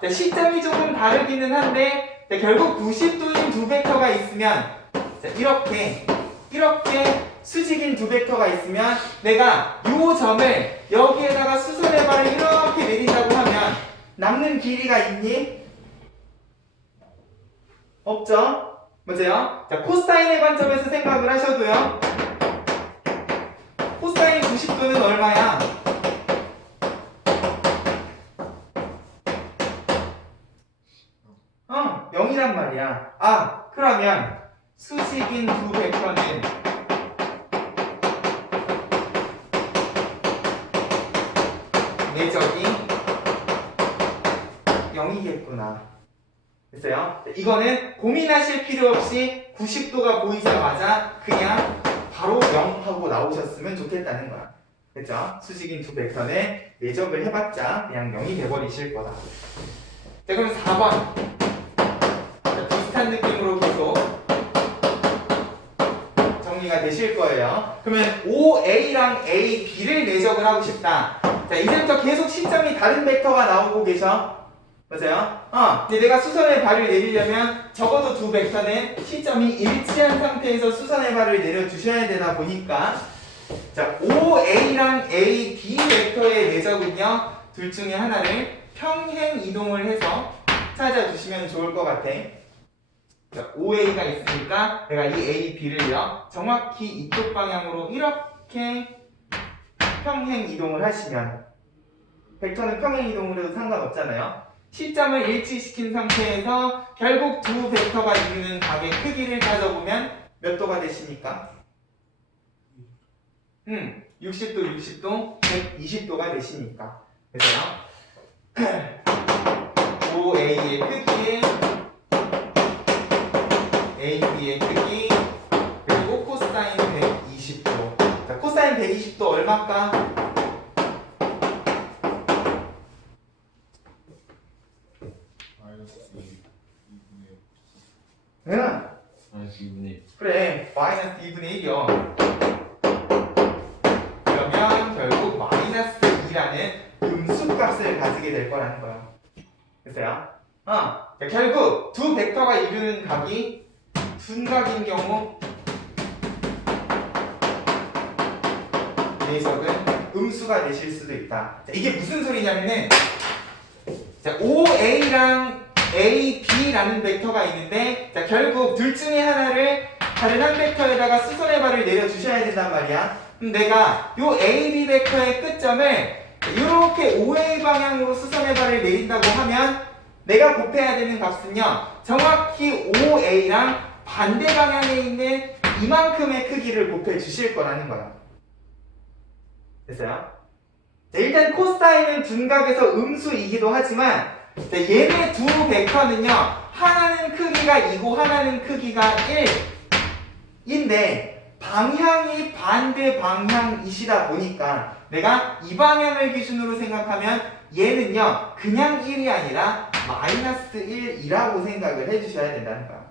자, 시점이 조금 다르기는 한데, 자, 결국 90도인 두 벡터가 있으면, 자, 이렇게 수직인 두 벡터가 있으면, 내가 요 점을 여기에다가 수선의 발을 이렇게 내린다고 하면, 남는 길이가 있니? 없죠? 맞아요? 자, 코사인의 관점에서 생각을 하셔도요. 코사인 90도는 얼마야? 어, 0이란 말이야. 그러면 수직인 두 벡터는 내적이 0이겠구나. 됐어요? 이거는 고민하실 필요 없이 90도가 보이자마자 그냥 바로 0 하고 나오셨으면 좋겠다는 거야. 그죠? 수직인 두 벡터는 내적을 해봤자 그냥 0이 돼버리실 거다. 자, 그럼 4번. 자, 비슷한 느낌으로 계속 정리가 되실 거예요. 그러면 OA랑 AB를 내적을 하고 싶다. 자, 이제부터 계속 시점이 다른 벡터가 나오고 계셔. 맞아요? 근데 내가 수선의 발을 내리려면 적어도 두 벡터는 시점이 일치한 상태에서 수선의 발을 내려주셔야 되다 보니까 자, OA랑 AB 벡터의 내적은요, 둘 중에 하나를 평행 이동을 해서 찾아주시면 좋을 것 같아. 자, OA가 있으니까 내가 이 AB를요, 정확히 이쪽 방향으로 이렇게 평행 이동을 하시면, 벡터는 평행 이동을 해도 상관없잖아요. 시점을 일치시킨 상태에서 결국 두 벡터가 이루는 각의 크기를 따져보면 몇 도가 되십니까? 60도, 60도, 120도가 되시니까. 그래서요. OA의 크기에 AB의 크기 그리고 코사인 120도. 자, 코사인 120도 얼마일까? 마이너스 2분의 응. 마이너스 2분의 그래, 마이너스 2분의 1이요. 그러면 결국 마이너스 2라는 음수값을 가지게 될 거라는 거예요. 됐어요? 자, 결국 두 벡터가 이루는 각이 둔각인 경우 내적은 음수가 되실 수도 있다. 자, 이게 무슨 소리냐면은 자, OA랑 AB라는 벡터가 있는데 자, 결국 둘 중에 하나를 다른 한 벡터에다가 수선의 발을 내려주셔야 된단 말이야. 그럼 내가 요 AB 벡터의 끝점을 이렇게 OA 방향으로 수선의 발을 내린다고 하면 내가 곱해야 되는 값은요, 정확히 OA랑 반대 방향에 있는 이만큼의 크기를 곱해 주실 거라는 거야. 됐어요? 자, 일단 코사인은 둔각에서 음수이기도 하지만 자, 얘네 두 벡터는요, 하나는 크기가 2고 하나는 크기가 1인데 방향이 반대 방향이시다 보니까 내가 이 방향을 기준으로 생각하면 얘는요, 그냥 1이 아니라 마이너스 1이라고 생각을 해주셔야 된다는 거야.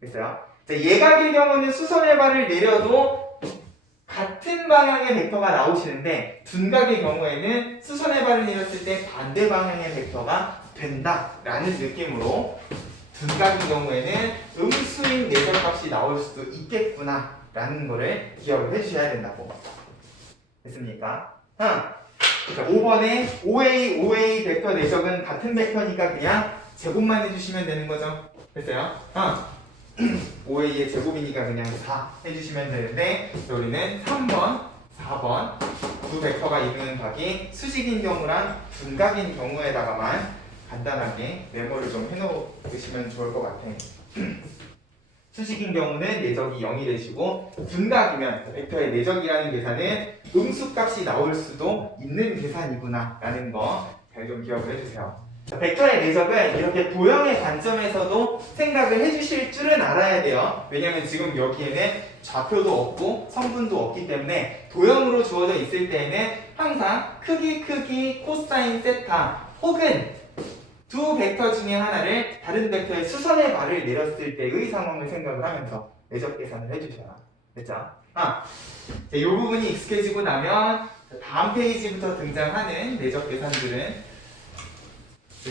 됐어요? 자, 예각의 경우는 수선의 발을 내려도 같은 방향의 벡터가 나오시는데 둔각의 경우에는 수선의 발을 내렸을 때 반대 방향의 벡터가 된다라는 느낌으로 둔각의 경우에는 음수인 내적값이 나올 수도 있겠구나 라는 거를 기억을 해주셔야 된다고. 됐습니까? 자, 5번에 OA 벡터 내적은 같은 벡터니까 그냥 제곱만 해주시면 되는 거죠. 됐어요? OA의 제곱이니까 그냥 4 해주시면 되는데 우리는 3번, 4번 두 벡터가 이루는 각이 수직인 경우랑 둔각인 경우에다가만 간단하게 메모를 좀 해놓으시면 좋을 것 같아요. 수직인 경우는 내적이 0이 되시고 둔각이면 벡터의 내적이라는 계산은 음수값이 나올 수도 있는 계산이구나 라는 거 잘 좀 기억을 해주세요. 벡터의 내적은 이렇게 도형의 관점에서도 생각을 해주실 줄은 알아야 돼요. 왜냐면 지금 여기에는 좌표도 없고 성분도 없기 때문에 도형으로 주어져 있을 때에는 항상 크기, 코사인 세타 혹은 두 벡터 중에 하나를 다른 벡터의 수선의 발을 내렸을 때의 상황을 생각을 하면서 내적 계산을 해주셔야 됐죠? 이 부분이 익숙해지고 나면 다음 페이지부터 등장하는 내적 계산들은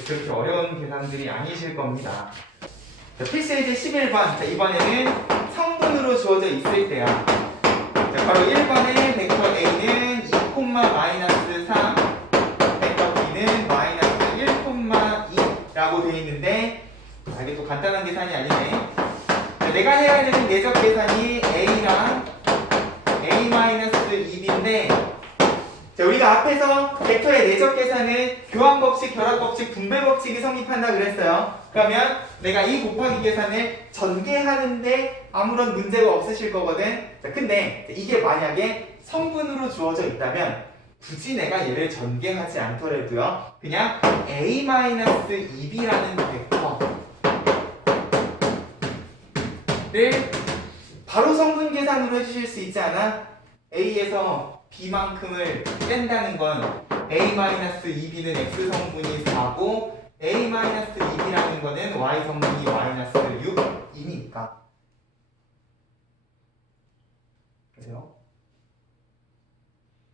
그렇게 어려운 계산들이 아니실 겁니다. 필수예제 11번. 자, 이번에는 성분으로 주어져 있을 때야. 자, 바로 1번에 벡터 A는 2, 마이너스 3, 벡터 B는 마이너스 1, 2라고 되어 있는데 이게 또 간단한 계산이 아니네. 자, 내가 해야 되는 내적 계산이 A랑 A-2B인데 자, 우리가 앞에서 벡터의 내적 계산은 교환법칙, 결합법칙, 분배법칙이 성립한다 그랬어요. 그러면 내가 이 곱하기 계산을 전개하는데 아무런 문제가 없으실 거거든. 자, 근데 이게 만약에 성분으로 주어져 있다면 굳이 내가 얘를 전개하지 않더라도요, 그냥 A-2B라는 벡터를 바로 성분 계산으로 해주실 수 있지 않아? A에서 b만큼을 뺀다는 건 a-2b는 x 성분이 4고 a-2b라는 거는 y 성분이 -6이니까. 그래요?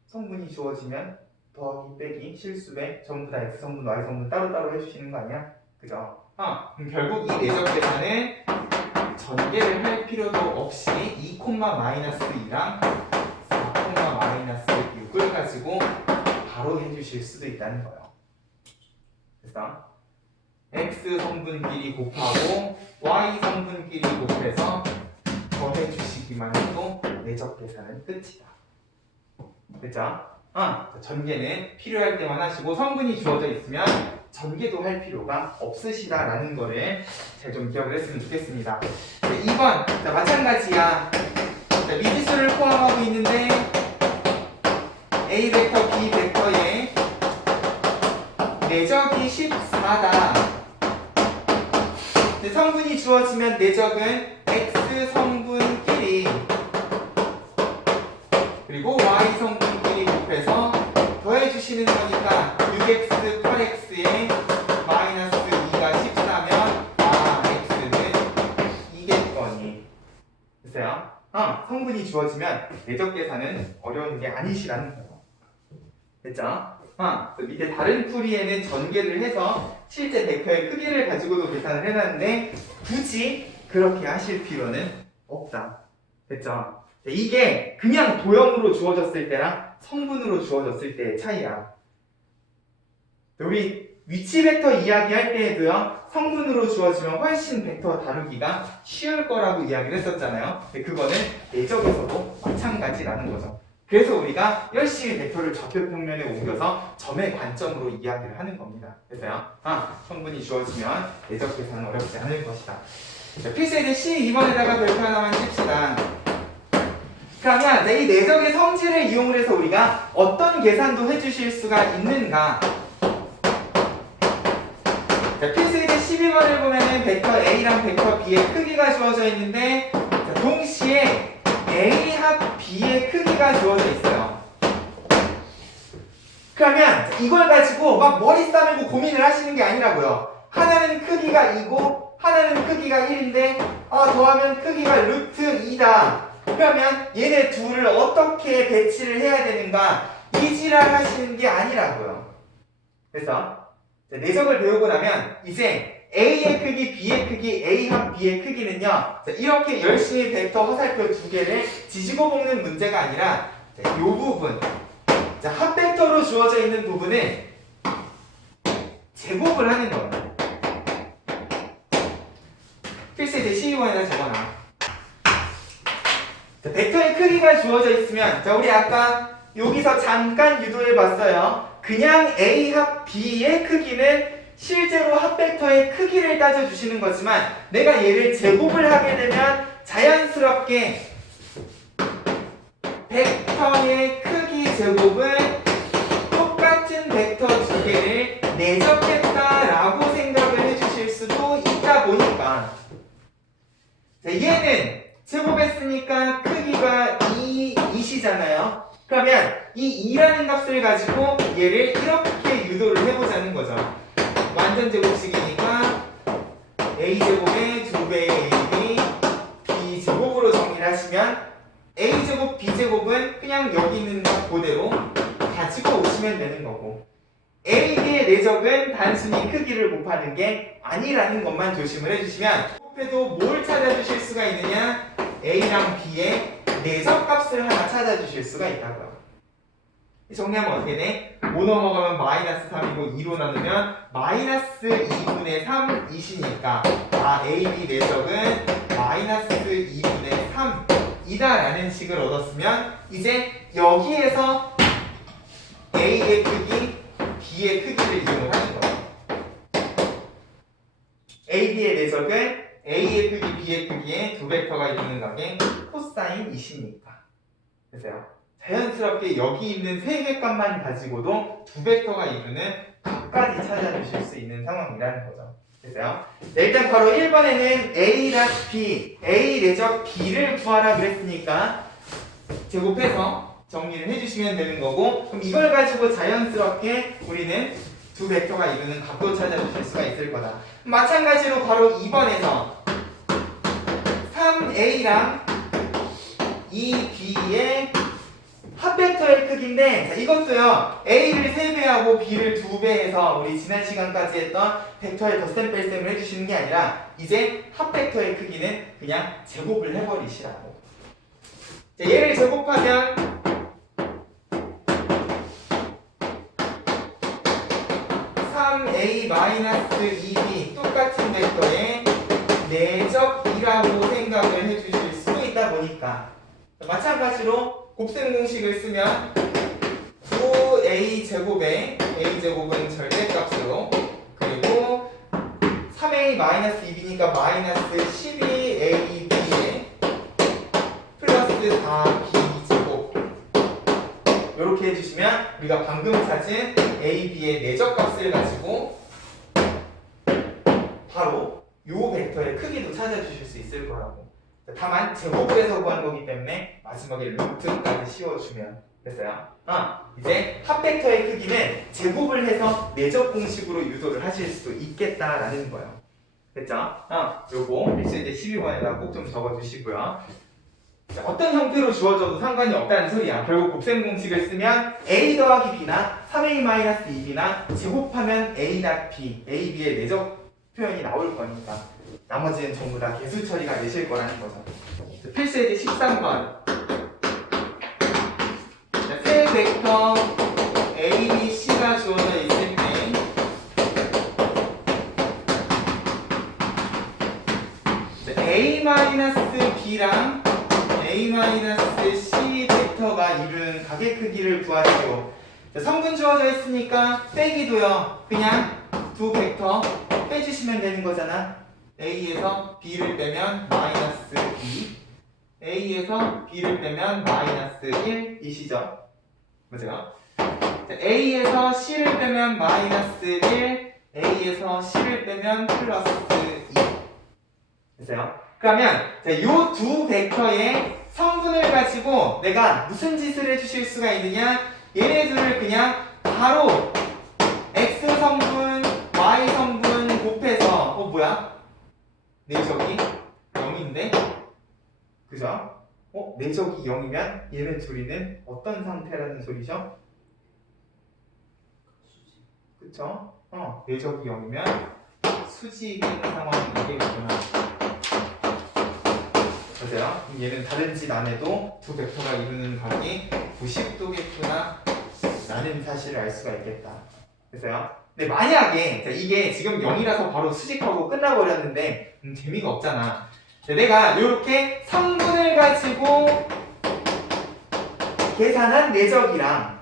성분이 주어지면 더하기 빼기 실수배 전부 다 x 성분, y 성분 따로따로 해주시는 거 아니야? 그죠? 그럼 결국 이 내적 계산은 전개를 할 필요도 없이 2,-2랑 4,-6을 가지고 바로 해주실 수도 있다는 거예요. 그래서 x 성분끼리 곱하고 y 성분끼리 곱해서 더해주시기만 해도 내적 계산은 끝이다. 그죠? 전개는 필요할 때만 하시고 성분이 주어져 있으면 전개도 할 필요가 없으시다라는 거를 잘 좀 기억을 했으면 좋겠습니다. 2번 자, 마찬가지야. 자, 미지수를 포함하고 있는데 A 벡터, B 벡터의 내적이 14다. 성분이 주어지면 내적은 X 성분끼리 그리고 Y 성분끼리 곱해서 더해주시는 거니까 6x, 8x에 -2가 14면 x는 이겠거니. 됐어요? 성분이 주어지면 내적 계산은 어려운 게 아니시라는 거예요. 됐죠? 밑에 다른 풀이에는 전개를 해서 실제 벡터의 크기를 가지고도 계산을 해놨는데 굳이 그렇게 하실 필요는 없다. 됐죠? 이게 그냥 도형으로 주어졌을 때랑 성분으로 주어졌을 때의 차이야. 우리 위치 벡터 이야기할 때에도요, 성분으로 주어지면 훨씬 벡터 다루기가 쉬울 거라고 이야기를 했었잖아요. 근데 그거는 내적에서도 마찬가지라는 거죠. 그래서 우리가 열심히 벡터를 좌표 평면에 옮겨서 점의 관점으로 이야기를 하는 겁니다. 그래서요, 성분이 주어지면 내적 계산은 어렵지 않을 것이다. 필수에 12번에다가 별표 하나만 칩시다. 그러면 이 내적의 성질을 이용해서 우리가 어떤 계산도 해주실 수가 있는가? 필수에 12번을 보면은 벡터 A랑 벡터 B의 크기가 주어져 있는데 동시에 A 합 B의 크기가 주어져 있어요. 그러면 이걸 가지고 막 머리 싸매고 고민을 하시는 게 아니라고요. 하나는 크기가 2고 하나는 크기가 1인데 더하면 크기가 루트 2다. 그러면 얘네 둘을 어떻게 배치를 해야 되는가 이 지랄 하시는 게 아니라고요. 그래서 내적을 배우고 나면 이제 A의 크기, B의 크기, A 합 B의 크기는요 이렇게 열심히 벡터 화살표 두 개를 지지고 볶는 문제가 아니라 이 부분 합 벡터로 주어져 있는 부분을 제곱을 하는 거예요. 필수 이제 12번에다 적어놔. 벡터의 크기가 주어져 있으면 우리 아까 여기서 잠깐 유도해 봤어요. 그냥 A 합 B의 크기는 실제로 합 벡터의 크기를 따져주시는 거지만 내가 얘를 제곱을 하게 되면 자연스럽게 벡터의 크기 제곱은 똑같은 벡터 두 개를 내적했다라고 생각을 해주실 수도 있다 보니까 얘는 제곱했으니까 크기가 2이잖아요. 그러면 이 2라는 값을 가지고 얘를 이렇게 유도를 해보자는 거죠. 완전 제곱식이니까 a제곱의 2배의 a이 b제곱으로 정리를 하시면 a제곱 b제곱은 그냥 여기 있는 것 그대로 가지고 오시면 되는 거고 a의 내적은 단순히 크기를 곱하는 게 아니라는 것만 조심을 해주시면 곱해도 뭘 찾아주실 수가 있느냐 a랑 b의 내적 값을 하나 찾아주실 수가 있다고요. 정리하면 어떻게 돼? 5 넘어가면 -3이고 2로 나누면 -2분의 3이시니까 AB 내적은 -2분의 3이다라는 식을 얻었으면 이제 여기에서 A의 크기, B의 크기를 이용을 하는 거예요. AB의 내적은 A의 크기, B의 크기에 두 벡터가 이루는 값의 코사인이시니까. 됐어요? 자연스럽게 여기 있는 세 개 값만 가지고도 두 벡터가 이루는 값까지 찾아주실 수 있는 상황이라는 거죠. 됐어요? 일단 바로 1번에는 A 내적 B를 구하라 그랬으니까 제곱해서 정리를 해주시면 되는 거고, 그럼 이걸 가지고 자연스럽게 우리는 두 벡터가 이루는 각도 찾아주실 수가 있을 거다. 마찬가지로 바로 2번에서 3a랑 2b의 합벡터의 크기인데, 자, 이것도요 a를 3배하고 b를 2배 해서 우리 지난 시간까지 했던 벡터의 덧셈 뺄셈을 해주시는 게 아니라 이제 합벡터의 크기는 그냥 제곱을 해버리시라고. 자, 얘를 제곱하면 3a-2b 똑같은 벡터의 내적이라고 생각을 해주실 수 있다 보니까, 마찬가지로 곱셈 공식을 쓰면 9a 제곱에 a 제곱은 절대값으로, 그리고 3a-2b니까 마이너스 12ab에 플러스 4b 제곱, 이렇게 해주시면 우리가 방금 찾은 ab의 내적값을 가지고 바로 요 벡터의 크기도 찾아주실 수 있을 거라고. 다만 제곱을 해서 구한 거기 때문에 마지막에 루트까지 씌워주면 됐어요. 이제 합벡터의 크기는 제곱을 해서 내적 공식으로 유도를 하실 수도 있겠다라는 거예요. 됐죠? 요거 필수 이제 12번에다 꼭 좀 적어주시고요. 어떤 형태로 주어져도 상관이 없다는 소리야. 결국 곱셈 공식을 쓰면 a 더하기 b나 3a-2b나 제곱하면 a 나 b, a, b의 내적 표현이 나올 거니까 나머지는 전부 다 개수 처리가 되실 거라는 거죠. 필수 예제 13번. 세 벡터 a, b, c가 주어져 있을 때 a-b랑 a-c 벡터가 이루는 각의 크기를 구하시오. 성분 주어져 있으니까 빼기도요 그냥 두 벡터 빼주시면 되는 거잖아. a에서 b를 빼면 마이너스 2, a에서 b를 빼면 마이너스 1 이시죠? 맞아요? a에서 c를 빼면 마이너스 1, a에서 c를 빼면 플러스 2 됐어요? 그러면 이 두 벡터의 성분을 가지고 내가 무슨 짓을 해주실 수가 있느냐? 얘네들을 그냥 바로 x 성분, y 성분 곱해서 뭐야? 내적이 0인데? 그죠? 내적이 0이면 얘네 둘이는 어떤 상태라는 소리죠? 그쵸? 내적이 0이면 수직인 상황이 되겠구나. 맞아요? 얘는 다른 짓 안 해도 두 벡터가 이루는 각이 90도겠구나 라는 사실을 알 수가 있겠다. 됐어요? 근데 만약에 이게 지금 0이라서 바로 수직하고 끝나버렸는데 재미가 없잖아. 내가 이렇게 성분을 가지고 계산한 내적이랑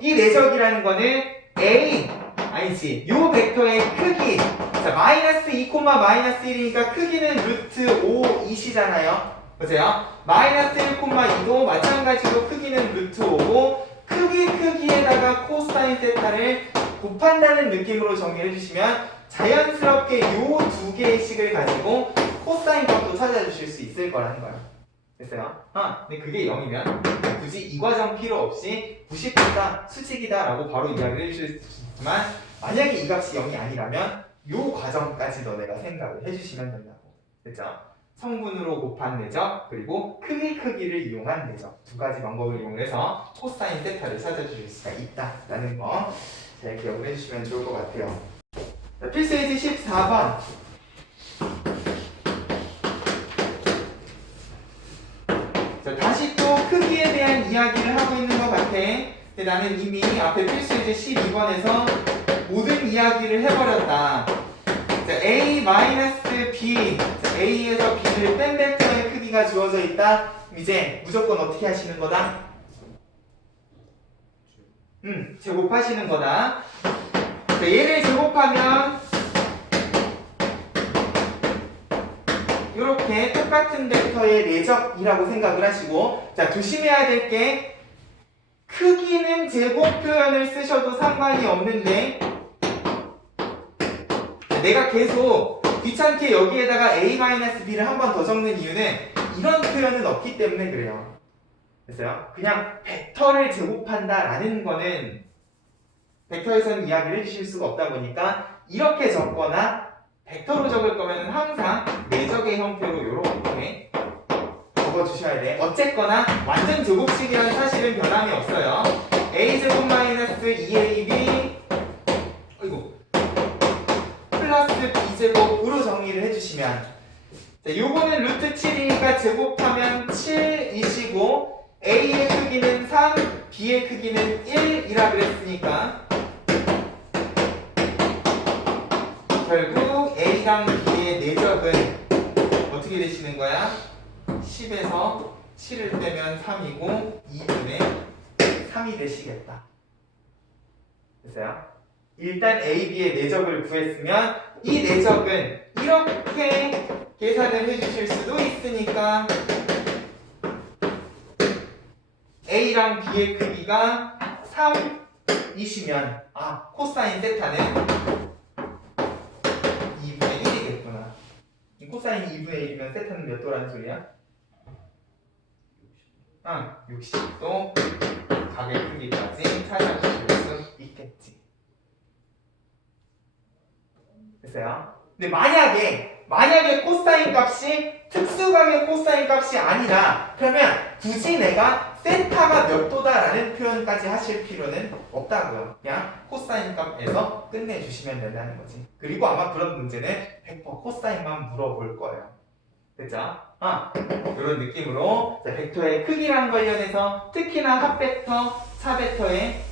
이 내적이라는 거는 a 아니지 요 벡터의 크기, 자 마이너스 2, 마이너스 1이니까 크기는 루트 5 2시잖아요. 보세요. 마이너스 1, 2도 마찬가지로 크기는 루트 5고 크기에다가 코사인 세타를 곱한다는 느낌으로 정리해 주시면 자연스럽게 요 두 개의 식을 가지고 코사인 값도 찾아주실 수 있을 거라는 거예요. 됐어요? 근데 그게 0이면 굳이 이 과정 필요 없이 90도다 수직이다 라고 바로 이야기를 해주실 수 있지만, 만약에 이 값이 0이 아니라면 요 과정까지 너네가 생각을 해주시면 된다고. 됐죠? 성분으로 곱한 내적 그리고 크기를 이용한 내적 두 가지 방법을 이용해서 코사인 세타를 찾아주실 수가 있다라는 거 잘 기억을 해주시면 좋을 것 같아요. 자, 필수 예제 14번. 자, 다시 또 크기에 대한 이야기를 하고 있는 것 같아. 근데 나는 이미 앞에 필수 예제 12번에서 모든 이야기를 해버렸다. 자, a-b, 자, a에서 b를 뺀 벡터의 크기가 주어져 있다. 이제 무조건 어떻게 하시는 거다? 제곱하시는 거다. 자, 얘를 제곱하면 이렇게 똑같은 벡터의 내적이라고 생각을 하시고, 자 조심해야 될 게 크기는 제곱 표현을 쓰셔도 상관이 없는데, 내가 계속 귀찮게 여기에다가 a-b를 한 번 더 적는 이유는 이런 표현은 없기 때문에 그래요. 됐어요? 그냥 벡터를 제곱한다라는 거는 벡터에서는 이야기를 해주실 수가 없다 보니까 이렇게 적거나 벡터로 적을 거면 항상 내적의 형태로 이렇게 적어주셔야 돼. 어쨌거나 완전 제곱식이라는 사실은 변함이 없어요. a제곱 마이너스 2ab 아이고 플러스 b제곱으로 정리를 해주시면 자, 요거는 루트 7이니까 제곱하면 7이시고 a의 크기는 3, b의 크기는 1이라 그랬으니까 결국 a랑 b의 내적은 어떻게 되시는 거야? 10에서 7을 빼면 3이고 2분의 3이 되시겠다. 됐어요? 일단 a, b의 내적을 구했으면 이 내적은 이렇게 계산을 해주실 수도 있으니까 a랑 b의 크기가 3이시면 코사인 세타는 2분의 1이겠구나. 코사인이 2분의 1이면 세타는 몇 도라는 소리야? 60도 각의 크기까지 찾아주실 수 있겠지. 됐어요? 근데 만약에 코사인 값이 특수각의 코사인 값이 아니라 그러면 굳이 내가 세타가 몇 도다라는 표현까지 하실 필요는 없다고요. 그냥 코사인 값에서 끝내주시면 된다는 거지. 그리고 아마 그런 문제는 100% 코사인만 물어볼 거예요. 됐죠? 이런 느낌으로 자, 벡터의 크기랑 관련해서 특히나 합벡터, 차벡터의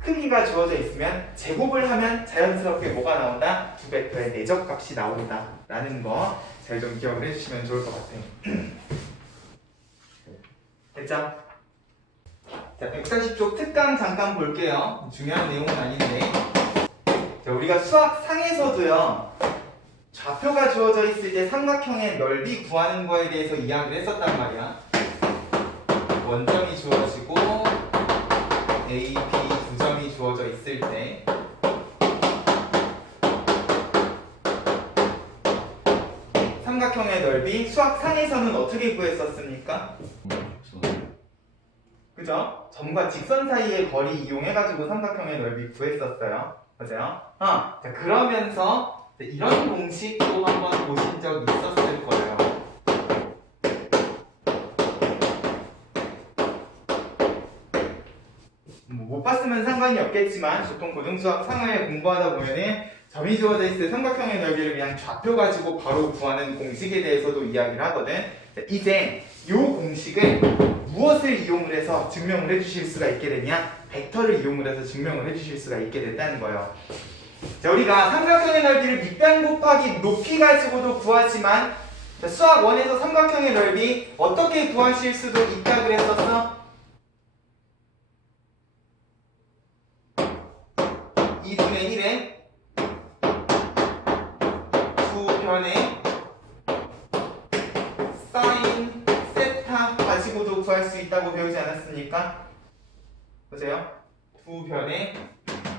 크기가 주어져 있으면 제곱을 하면 자연스럽게 뭐가 나온다? 두 벡터의 내적 값이 나온다 라는 거 잘 좀 기억을 해주시면 좋을 것 같아요. 됐죠? 자, 140쪽 특강 잠깐 볼게요. 중요한 내용은 아닌데 자, 우리가 수학 상에서도요 좌표가 주어져 있을 때 삼각형의 넓이 구하는 거에 대해서 이야기를 했었단 말이야. 원점이 주어지고 A, B 두 점이 주어져 있을 때 삼각형의 넓이 수학 상에서는 어떻게 구했었습니까? 그죠? 점과 직선 사이의 거리 이용해가지고 삼각형의 넓이 구했었어요. 맞아요? 자, 그러면서 이런 공식도 한번 보신 적 있었을 거예요. 못 봤으면 상관이 없겠지만 보통 고등수학 상을 공부하다 보면은 점이 주어져 있을 때 삼각형의 넓이를 그냥 좌표 가지고 바로 구하는 공식에 대해서도 이야기를 하거든. 자, 이제 이 공식을 무엇을 이용을 해서 증명을 해주실 수가 있게 되냐? 벡터를 이용을 해서 증명을 해주실 수가 있게 됐다는 거예요. 자, 우리가 삼각형의 넓이를 밑변 곱하기 높이 가지고도 구하지만 자, 수학 1에서 삼각형의 넓이 어떻게 구하실 수도 있다 그랬었어? 2분의 1에 두 변의 사인 세타 가지고도 구할 수 있다고 배우지 않았습니까? 보세요. 두 변의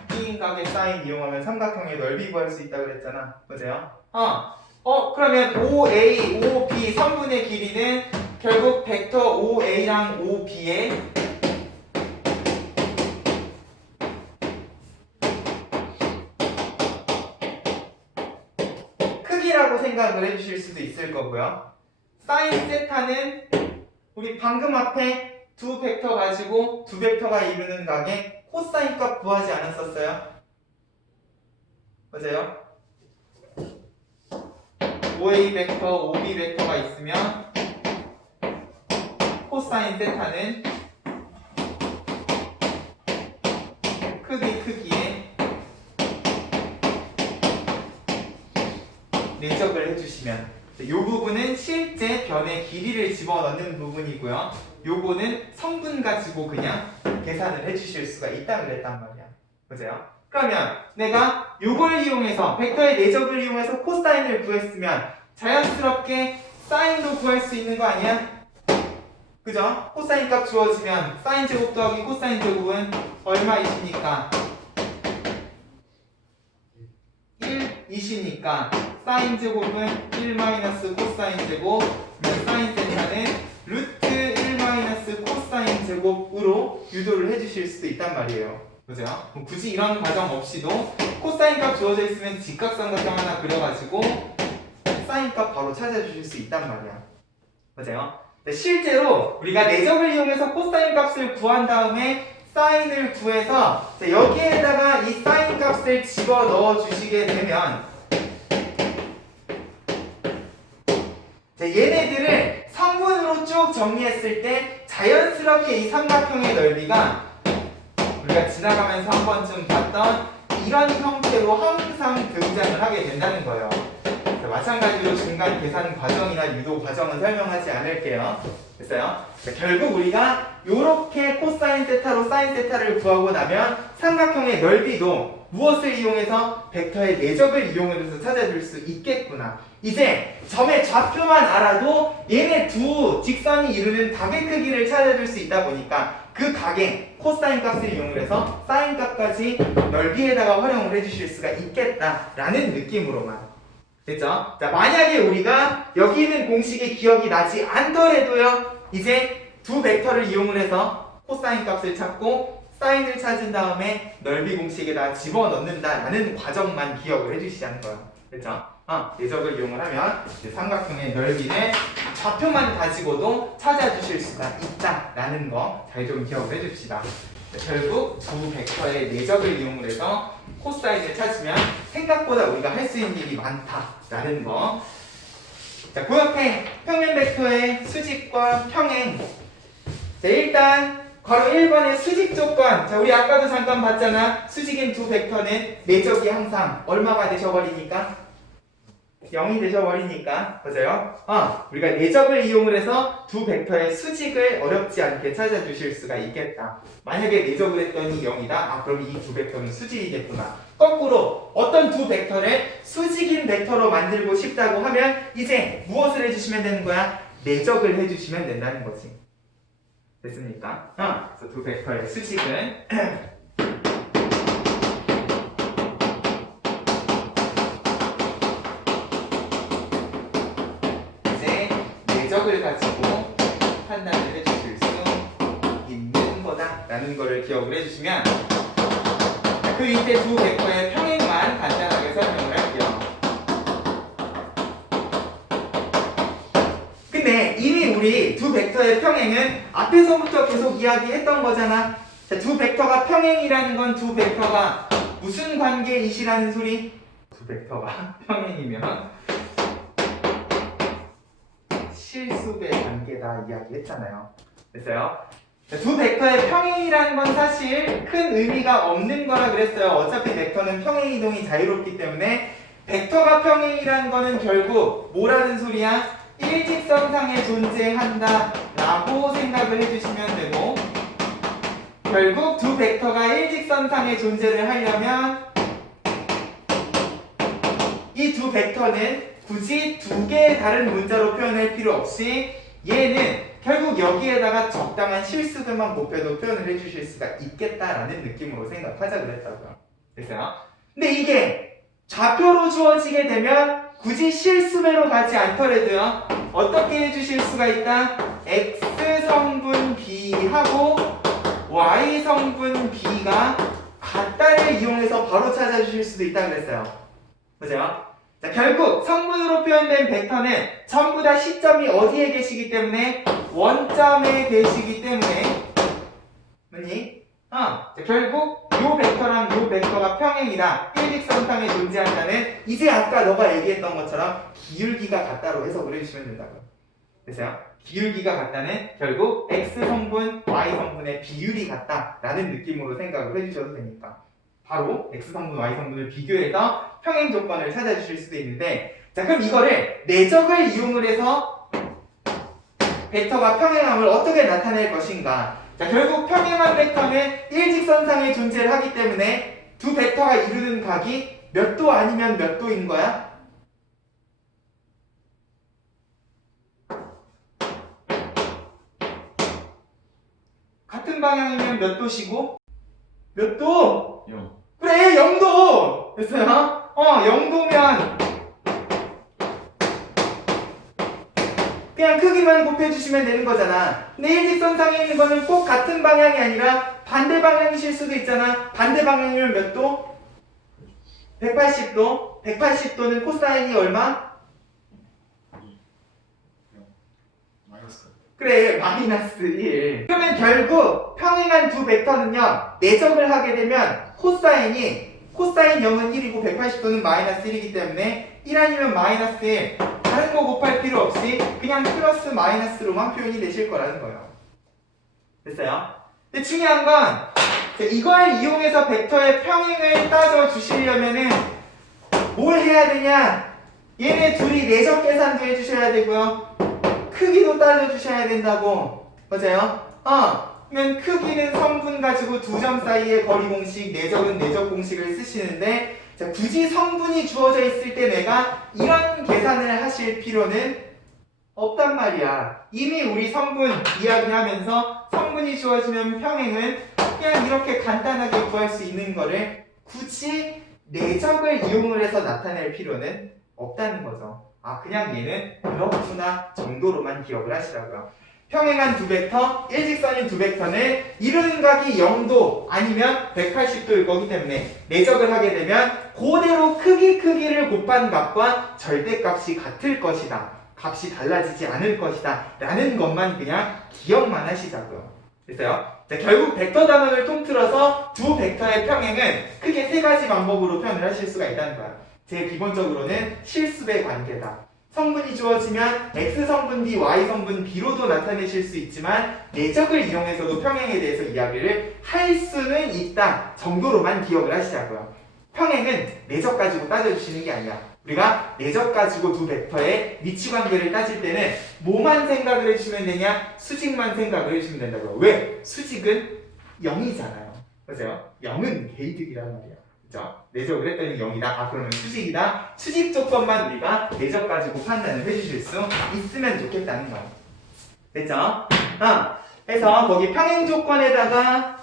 P각의 사인 이용하면 삼각형의 넓이 구할 수 있다고 그랬잖아. 보세요. 그러면 OA, OB 3분의 길이는 결국 벡터 OA랑 OB의 크기라고 생각을 해주실 수도 있을 거고요. 사인 세타는 우리 방금 앞에 두 벡터 가지고 두 벡터가 이루는 각의 코사인 값 구하지 않았었어요? 맞아요? OA 벡터, OB 벡터가 있으면 코사인 세타는 크기에 내적을 해주시면 이 부분은 실제 변의 길이를 집어넣는 부분이고요. 요거는 성분 가지고 그냥 계산을 해주실 수가 있다 그랬단 말이야. 보세요. 그러면 내가 요걸 이용해서 벡터의 내적을 이용해서 코사인을 구했으면 자연스럽게 사인도 구할 수 있는 거 아니야? 그죠? 코사인 값 주어지면 사인 제곱 더하기 코사인 제곱은 얼마이십니까? 1이시니까 사인 제곱은 1 마이너스 코사인 제곱 사인 세타는 루트 1 마이너스 마이너스 코사인 제곱으로 유도를 해주실 수도 있단 말이에요. 그죠? 굳이 이런 과정 없이도 코사인 값 주어져 있으면 직각삼각형 하나 그려가지고 사인 값 바로 찾아주실 수 있단 말이야. 맞아요? 실제로 우리가 내적을 이용해서 코사인 값을 구한 다음에 사인을 구해서 여기에다가 이 사인 값을 집어넣어 주시게 되면 얘네들을 성분으로 쭉 정리했을 때 자연스럽게 이 삼각형의 넓이가 우리가 지나가면서 한 번쯤 봤던 이런 형태로 항상 등장을 하게 된다는 거예요. 마찬가지로 중간 계산 과정이나 유도 과정은 설명하지 않을게요. 됐어요? 결국 우리가 이렇게 코사인 세타로 사인 세타를 구하고 나면 삼각형의 넓이도 무엇을 이용해서 벡터의 내적을 이용해서 찾아줄 수 있겠구나. 이제 점의 좌표만 알아도 얘네 두 직선이 이루는 각의 크기를 찾아줄 수 있다 보니까 그 각의 코사인 값을 이용해서 사인 값까지 넓이에다가 활용을 해주실 수가 있겠다라는 느낌으로만. 됐죠? 자, 만약에 우리가 여기 있는 공식이 기억이 나지 않더라도요, 이제 두 벡터를 이용을 해서 코사인 값을 찾고 사인을 찾은 다음에 넓이 공식에다 집어넣는다라는 과정만 기억을 해주시자는 거예요. 됐죠? 내적을 이용을 하면 이제 삼각형의 넓이를 좌표만 가지고도 찾아주실 수가 있다라는 거 잘 좀 기억을 해줍시다. 결국 두 벡터의 내적을 이용을 해서 코사인을 찾으면 생각보다 우리가 할 수 있는 일이 많다라는 거. 자, 그 옆에 평면 벡터의 수직과 평행. 자, 일단 괄호 1번의 수직 조건. 자, 우리 아까도 잠깐 봤잖아. 수직인 두 벡터는 내적이 항상 얼마가 되셔버리니까? 0이 되셔버리니까. 맞아요? 우리가 내적을 이용을 해서 두 벡터의 수직을 어렵지 않게 찾아주실 수가 있겠다. 만약에 내적을 했더니 0이다? 그럼 이 두 벡터는 수직이겠구나. 거꾸로 어떤 두 벡터를 수직인 벡터로 만들고 싶다고 하면 이제 무엇을 해주시면 되는 거야? 내적을 해주시면 된다는 거지. 됐습니까? 그래서 두 벡터의 수직은 이제 내적을 가지고 판단을 해주실 수 있는 거다라는 거를 기억을 해주시면, 그 밑에 두 벡터의 평행만 간단하게 설명을 할게요. 근데 이미 우리 두 벡터의 평행은 앞에서부터 계속 이야기했던 거잖아. 자, 두 벡터가 평행이라는 건 두 벡터가 무슨 관계이시라는 소리? 두 벡터가 평행이면 실수의 관계다 이야기했잖아요. 됐어요? 두 벡터의 평행이라는 건 사실 큰 의미가 없는 거라 그랬어요. 어차피 벡터는 평행 이동이 자유롭기 때문에 벡터가 평행이라는 거는 결국 뭐라는 소리야? 일직선상에 존재한다 라고 생각을 해주시면 되고, 결국 두 벡터가 일직선상에 존재를 하려면 이 두 벡터는 굳이 두 개의 다른 문자로 표현할 필요 없이 얘는 결국 여기에다가 적당한 실수들만 곱해도 표현을 해주실 수가 있겠다라는 느낌으로 생각하자 그랬다고요. 됐어요? 근데 이게 좌표로 주어지게 되면 굳이 실수배로 가지 않더라도요, 어떻게 해주실 수가 있다? x 성분 b하고 y 성분 b가 같다를 이용해서 바로 찾아주실 수도 있다 그랬어요. 그죠? 자, 결국 성분으로 표현된 벡터는 전부 다 시점이 어디에 계시기 때문에 원점에 계시기 때문에 뭐니? 자, 결국 요 벡터랑 요 벡터가 평행이다, 일직선상에 존재한다는, 이제 아까 너가 얘기했던 것처럼 기울기가 같다로 해석을 해주시면 된다고요. 됐어요? 기울기가 같다는 결국 x 성분, y 성분의 비율이 같다라는 느낌으로 생각을 해주셔도 되니까 바로 x 성분, y 성분을 비교해서 평행 조건을 찾아주실 수도 있는데, 자, 그럼 이거를 내적을 이용을 해서 벡터가 평행함을 어떻게 나타낼 것인가? 자, 결국 평행한 벡터는 일직선상에 존재를 하기 때문에 두 벡터가 이루는 각이 몇 도 아니면 몇 도인 거야? 같은 방향이면 몇 도시고? 몇 도? 0. 그래, 0도! 됐어요? 0도면 그냥 크기만 곱해주시면 되는 거잖아. 근데 일직선상에 있는 거는 꼭 같은 방향이 아니라 반대 방향이실 수도 있잖아. 반대 방향이면 몇 도? 180도. 180도는 코사인이 얼마? 마이너스. 그래, 마이너스 1. 그러면 결국 평행한 두 벡터는요, 내적을 하게 되면 코사인 0은 1이고 180도는 마이너스 1이기 때문에 1 아니면 마이너스 1. 다른 거 곱할 필요 없이 그냥 플러스 마이너스로만 표현이 되실 거라는 거예요. 됐어요? 근데 중요한 건 이걸 이용해서 벡터의 평행을 따져 주시려면은 뭘 해야 되냐? 얘네 둘이 내적 계산도 해주셔야 되고요. 크기도 따져주셔야 된다고. 맞아요? 그러면 크기는 성분 가지고 두 점 사이의 거리 공식, 내적은 내적 공식을 쓰시는데 자, 굳이 성분이 주어져 있을 때 내가 이런 계산을 하실 필요는 없단 말이야. 이미 우리 성분 이야기하면서 성분이 주어지면 평행은 그냥 이렇게 간단하게 구할 수 있는 거를 굳이 내적을 이용을 해서 나타낼 필요는 없다는 거죠. 아, 그냥 얘는 그렇구나 정도로만 기억을 하시라고요. 평행한 두 벡터, 일직선인 두 벡터는 이루는 각이 0도 아니면 180도일 거기 때문에 내적을 하게 되면 그대로 크기를 곱한 값과 절대값이 같을 것이다. 값이 달라지지 않을 것이다. 라는 것만 그냥 기억만 하시자고요. 됐어요? 자, 결국 벡터 단원을 통틀어서 두 벡터의 평행은 크게 세 가지 방법으로 표현을 하실 수가 있다는 거야. 제일 기본적으로는 실수배 관계다. 성분이 주어지면 X성분 B, Y성분 B로도 나타내실 수 있지만 내적을 이용해서도 평행에 대해서 이야기를 할 수는 있다 정도로만 기억을 하시자고요. 평행은 내적 가지고 따져주시는 게 아니야. 우리가 내적 가지고 두 벡터의 위치관계를 따질 때는 뭐만 생각을 해주시면 되냐? 수직만 생각을 해주시면 된다고요. 왜? 수직은 0이잖아요. 맞아요? 0은 개이득이란 말이야. 그죠? 내적을 했더니 0이다. 아, 그러면 수직이다. 수직 조건만 우리가 내적 가지고 판단을 해주실 수 있으면 좋겠다는 거예요. 됐죠? 그래서 거기 평행 조건에다가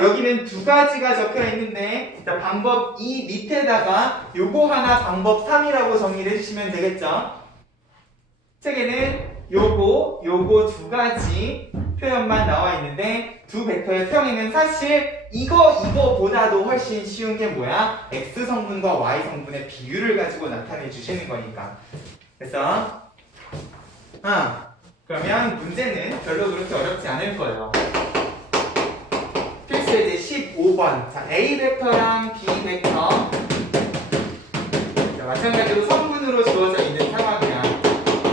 여기는 두 가지가 적혀 있는데 자, 방법 2 밑에다가 요거 하나 방법 3이라고 정리를 해주시면 되겠죠? 책에는 요거 두 가지 표현만 나와 있는데 두 벡터의 평행은 사실 이거보다도 훨씬 쉬운 게 뭐야? X성분과 Y성분의 비율을 가지고 나타내 주시는 거니까. 그래서 그러면 문제는 별로 그렇게 어렵지 않을 거예요. 필수예제 15번. 자, A 벡터랑 B 벡터. 자, 마찬가지로 성분으로 주어져 있는 상황이야.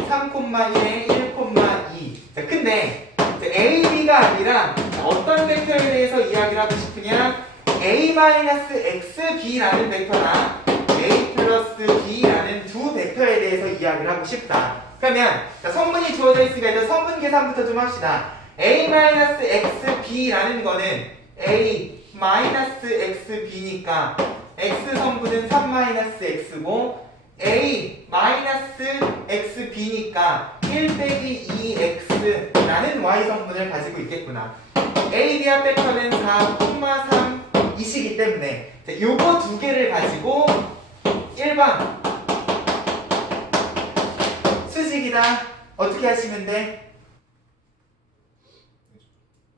3,1에 1,2. 자, 근데 A, B가 아니라 어떤 벡터에 대해서 이야기를 하고 싶으냐? A-XB라는 벡터랑 A 플러스 B라는 두 벡터에 대해서 이야기를 하고 싶다. 그러면 자, 성분이 주어져 있으니까 일단 성분 계산부터 좀 합시다. A-XB라는 거는 A-XB니까 X성분은 3-X고 A-XB니까 1-2X라는 Y성분을 가지고 있겠구나. A, B 합 벡터는 4,3이시기 때문에 자, 요거 두 개를 가지고 1번 수직이다. 어떻게 하시면 돼?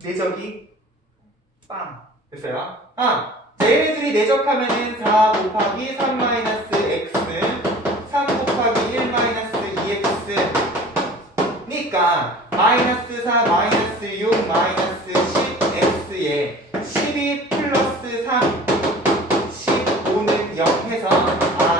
내적이 빵. 됐어요? 얘네들이 내적하면은 4 곱하기 3-X 3 곱하기 1-2X 니까 마이너스 4, 마이너스 6, 마이너스 10X에 12 플러스 3 15는 0 해서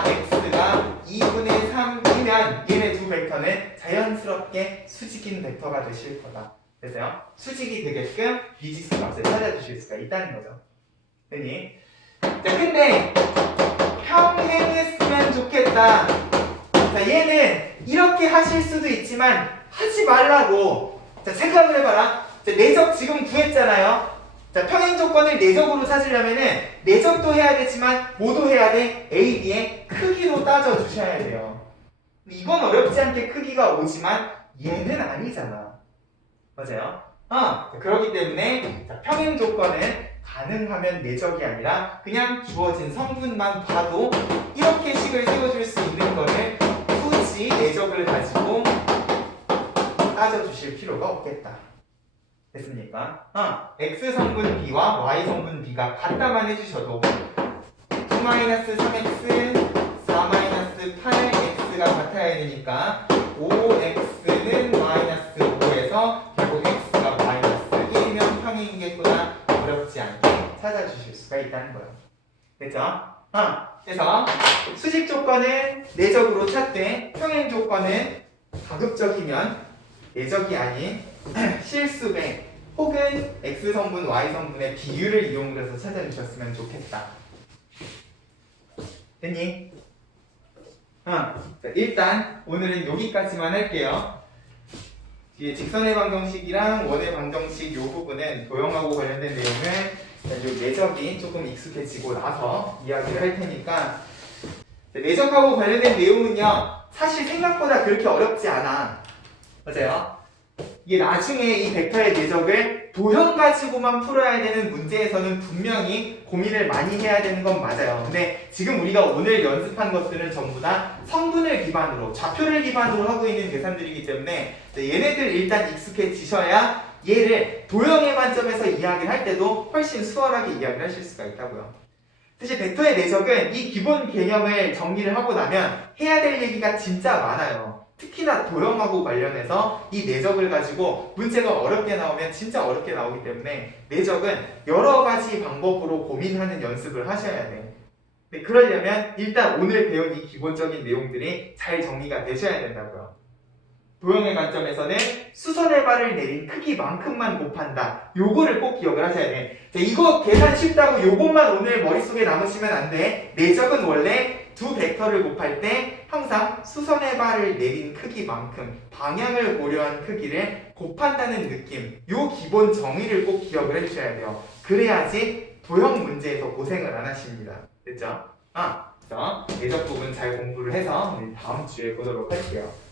X가 2분의 3이면 얘네 두 벡터는 자연스럽게 수직인 벡터가 되실 거다. 됐어요? 수직이 되게끔 미지수 값을 찾아주실 수가 있다는 거죠. 되니? 자, 근데 평행했으면 좋겠다. 자, 얘는 이렇게 하실 수도 있지만 하지 말라고. 자, 생각을 해봐라. 자, 내적 지금 구했잖아요. 자, 평행 조건을 내적으로 찾으려면은 내적도 해야 되지만 뭐도 해야 돼? A, B의 크기도 따져주셔야 돼요. 이건 어렵지 않게 크기가 오지만 얘는 아니잖아. 맞아요? 그렇기 때문에 자, 평행 조건은 가능하면 내적이 아니라 그냥 주어진 성분만 봐도 이렇게 식을 세워줄 수 있는 거를 굳이 굳이 내적을 가지고 따져주실 필요가 없겠다. 됐습니까? x 성분 b와 y 성분 b가 같다만 해주셔도 2-3x, 4-8x가 같아야 되니까 5x는 마이너스 5에서 결국 x가 마이너스 1이면 평행이겠구나. 어렵지 않게 찾아주실 수가 있다는 거예요. 됐죠? 그래서 수직 조건은 내적으로 찾되 평행 조건은 가급적이면 내적이 아닌 실수배 혹은 x성분, y성분의 비율을 이용해서 찾아주셨으면 좋겠다. 됐니? 자, 일단 오늘은 여기까지만 할게요. 뒤에 직선의 방정식이랑 원의 방정식 이 부분은 도형하고 관련된 내용을 내적이 조금 익숙해지고 나서 이야기를 할 테니까 내적하고 관련된 내용은요 사실 생각보다 그렇게 어렵지 않아. 맞아요? 이게 나중에 이 벡터의 내적을 도형 가지고만 풀어야 되는 문제에서는 분명히 고민을 많이 해야 되는 건 맞아요. 근데 지금 우리가 오늘 연습한 것들은 전부 다 성분을 기반으로, 좌표를 기반으로 하고 있는 계산들이기 때문에 얘네들 일단 익숙해지셔야 얘를 도형의 관점에서 이야기를 할 때도 훨씬 수월하게 이야기를 하실 수가 있다고요. 사실 벡터의 내적은 이 기본 개념을 정리를 하고 나면 해야 될 얘기가 진짜 많아요. 특히나 도형하고 관련해서 이 내적을 가지고 문제가 어렵게 나오면 진짜 어렵게 나오기 때문에 내적은 여러 가지 방법으로 고민하는 연습을 하셔야 돼. 근데 그러려면 일단 오늘 배운 이 기본적인 내용들이 잘 정리가 되셔야 된다고요. 도형의 관점에서는 수선의 발을 내린 크기만큼만 곱한다. 요거를 꼭 기억을 하셔야 돼. 자, 이거 계산 쉽다고 요것만 오늘 머릿속에 남으시면 안 돼. 내적은 원래 두 벡터를 곱할 때 항상 수선의 발을 내린 크기만큼 방향을 고려한 크기를 곱한다는 느낌, 요 기본 정의를 꼭 기억을 해주셔야 돼요. 그래야지 도형 문제에서 고생을 안 하십니다. 됐죠? 그래서 내적 부분 잘 공부를 해서 우리 다음 주에 보도록 할게요.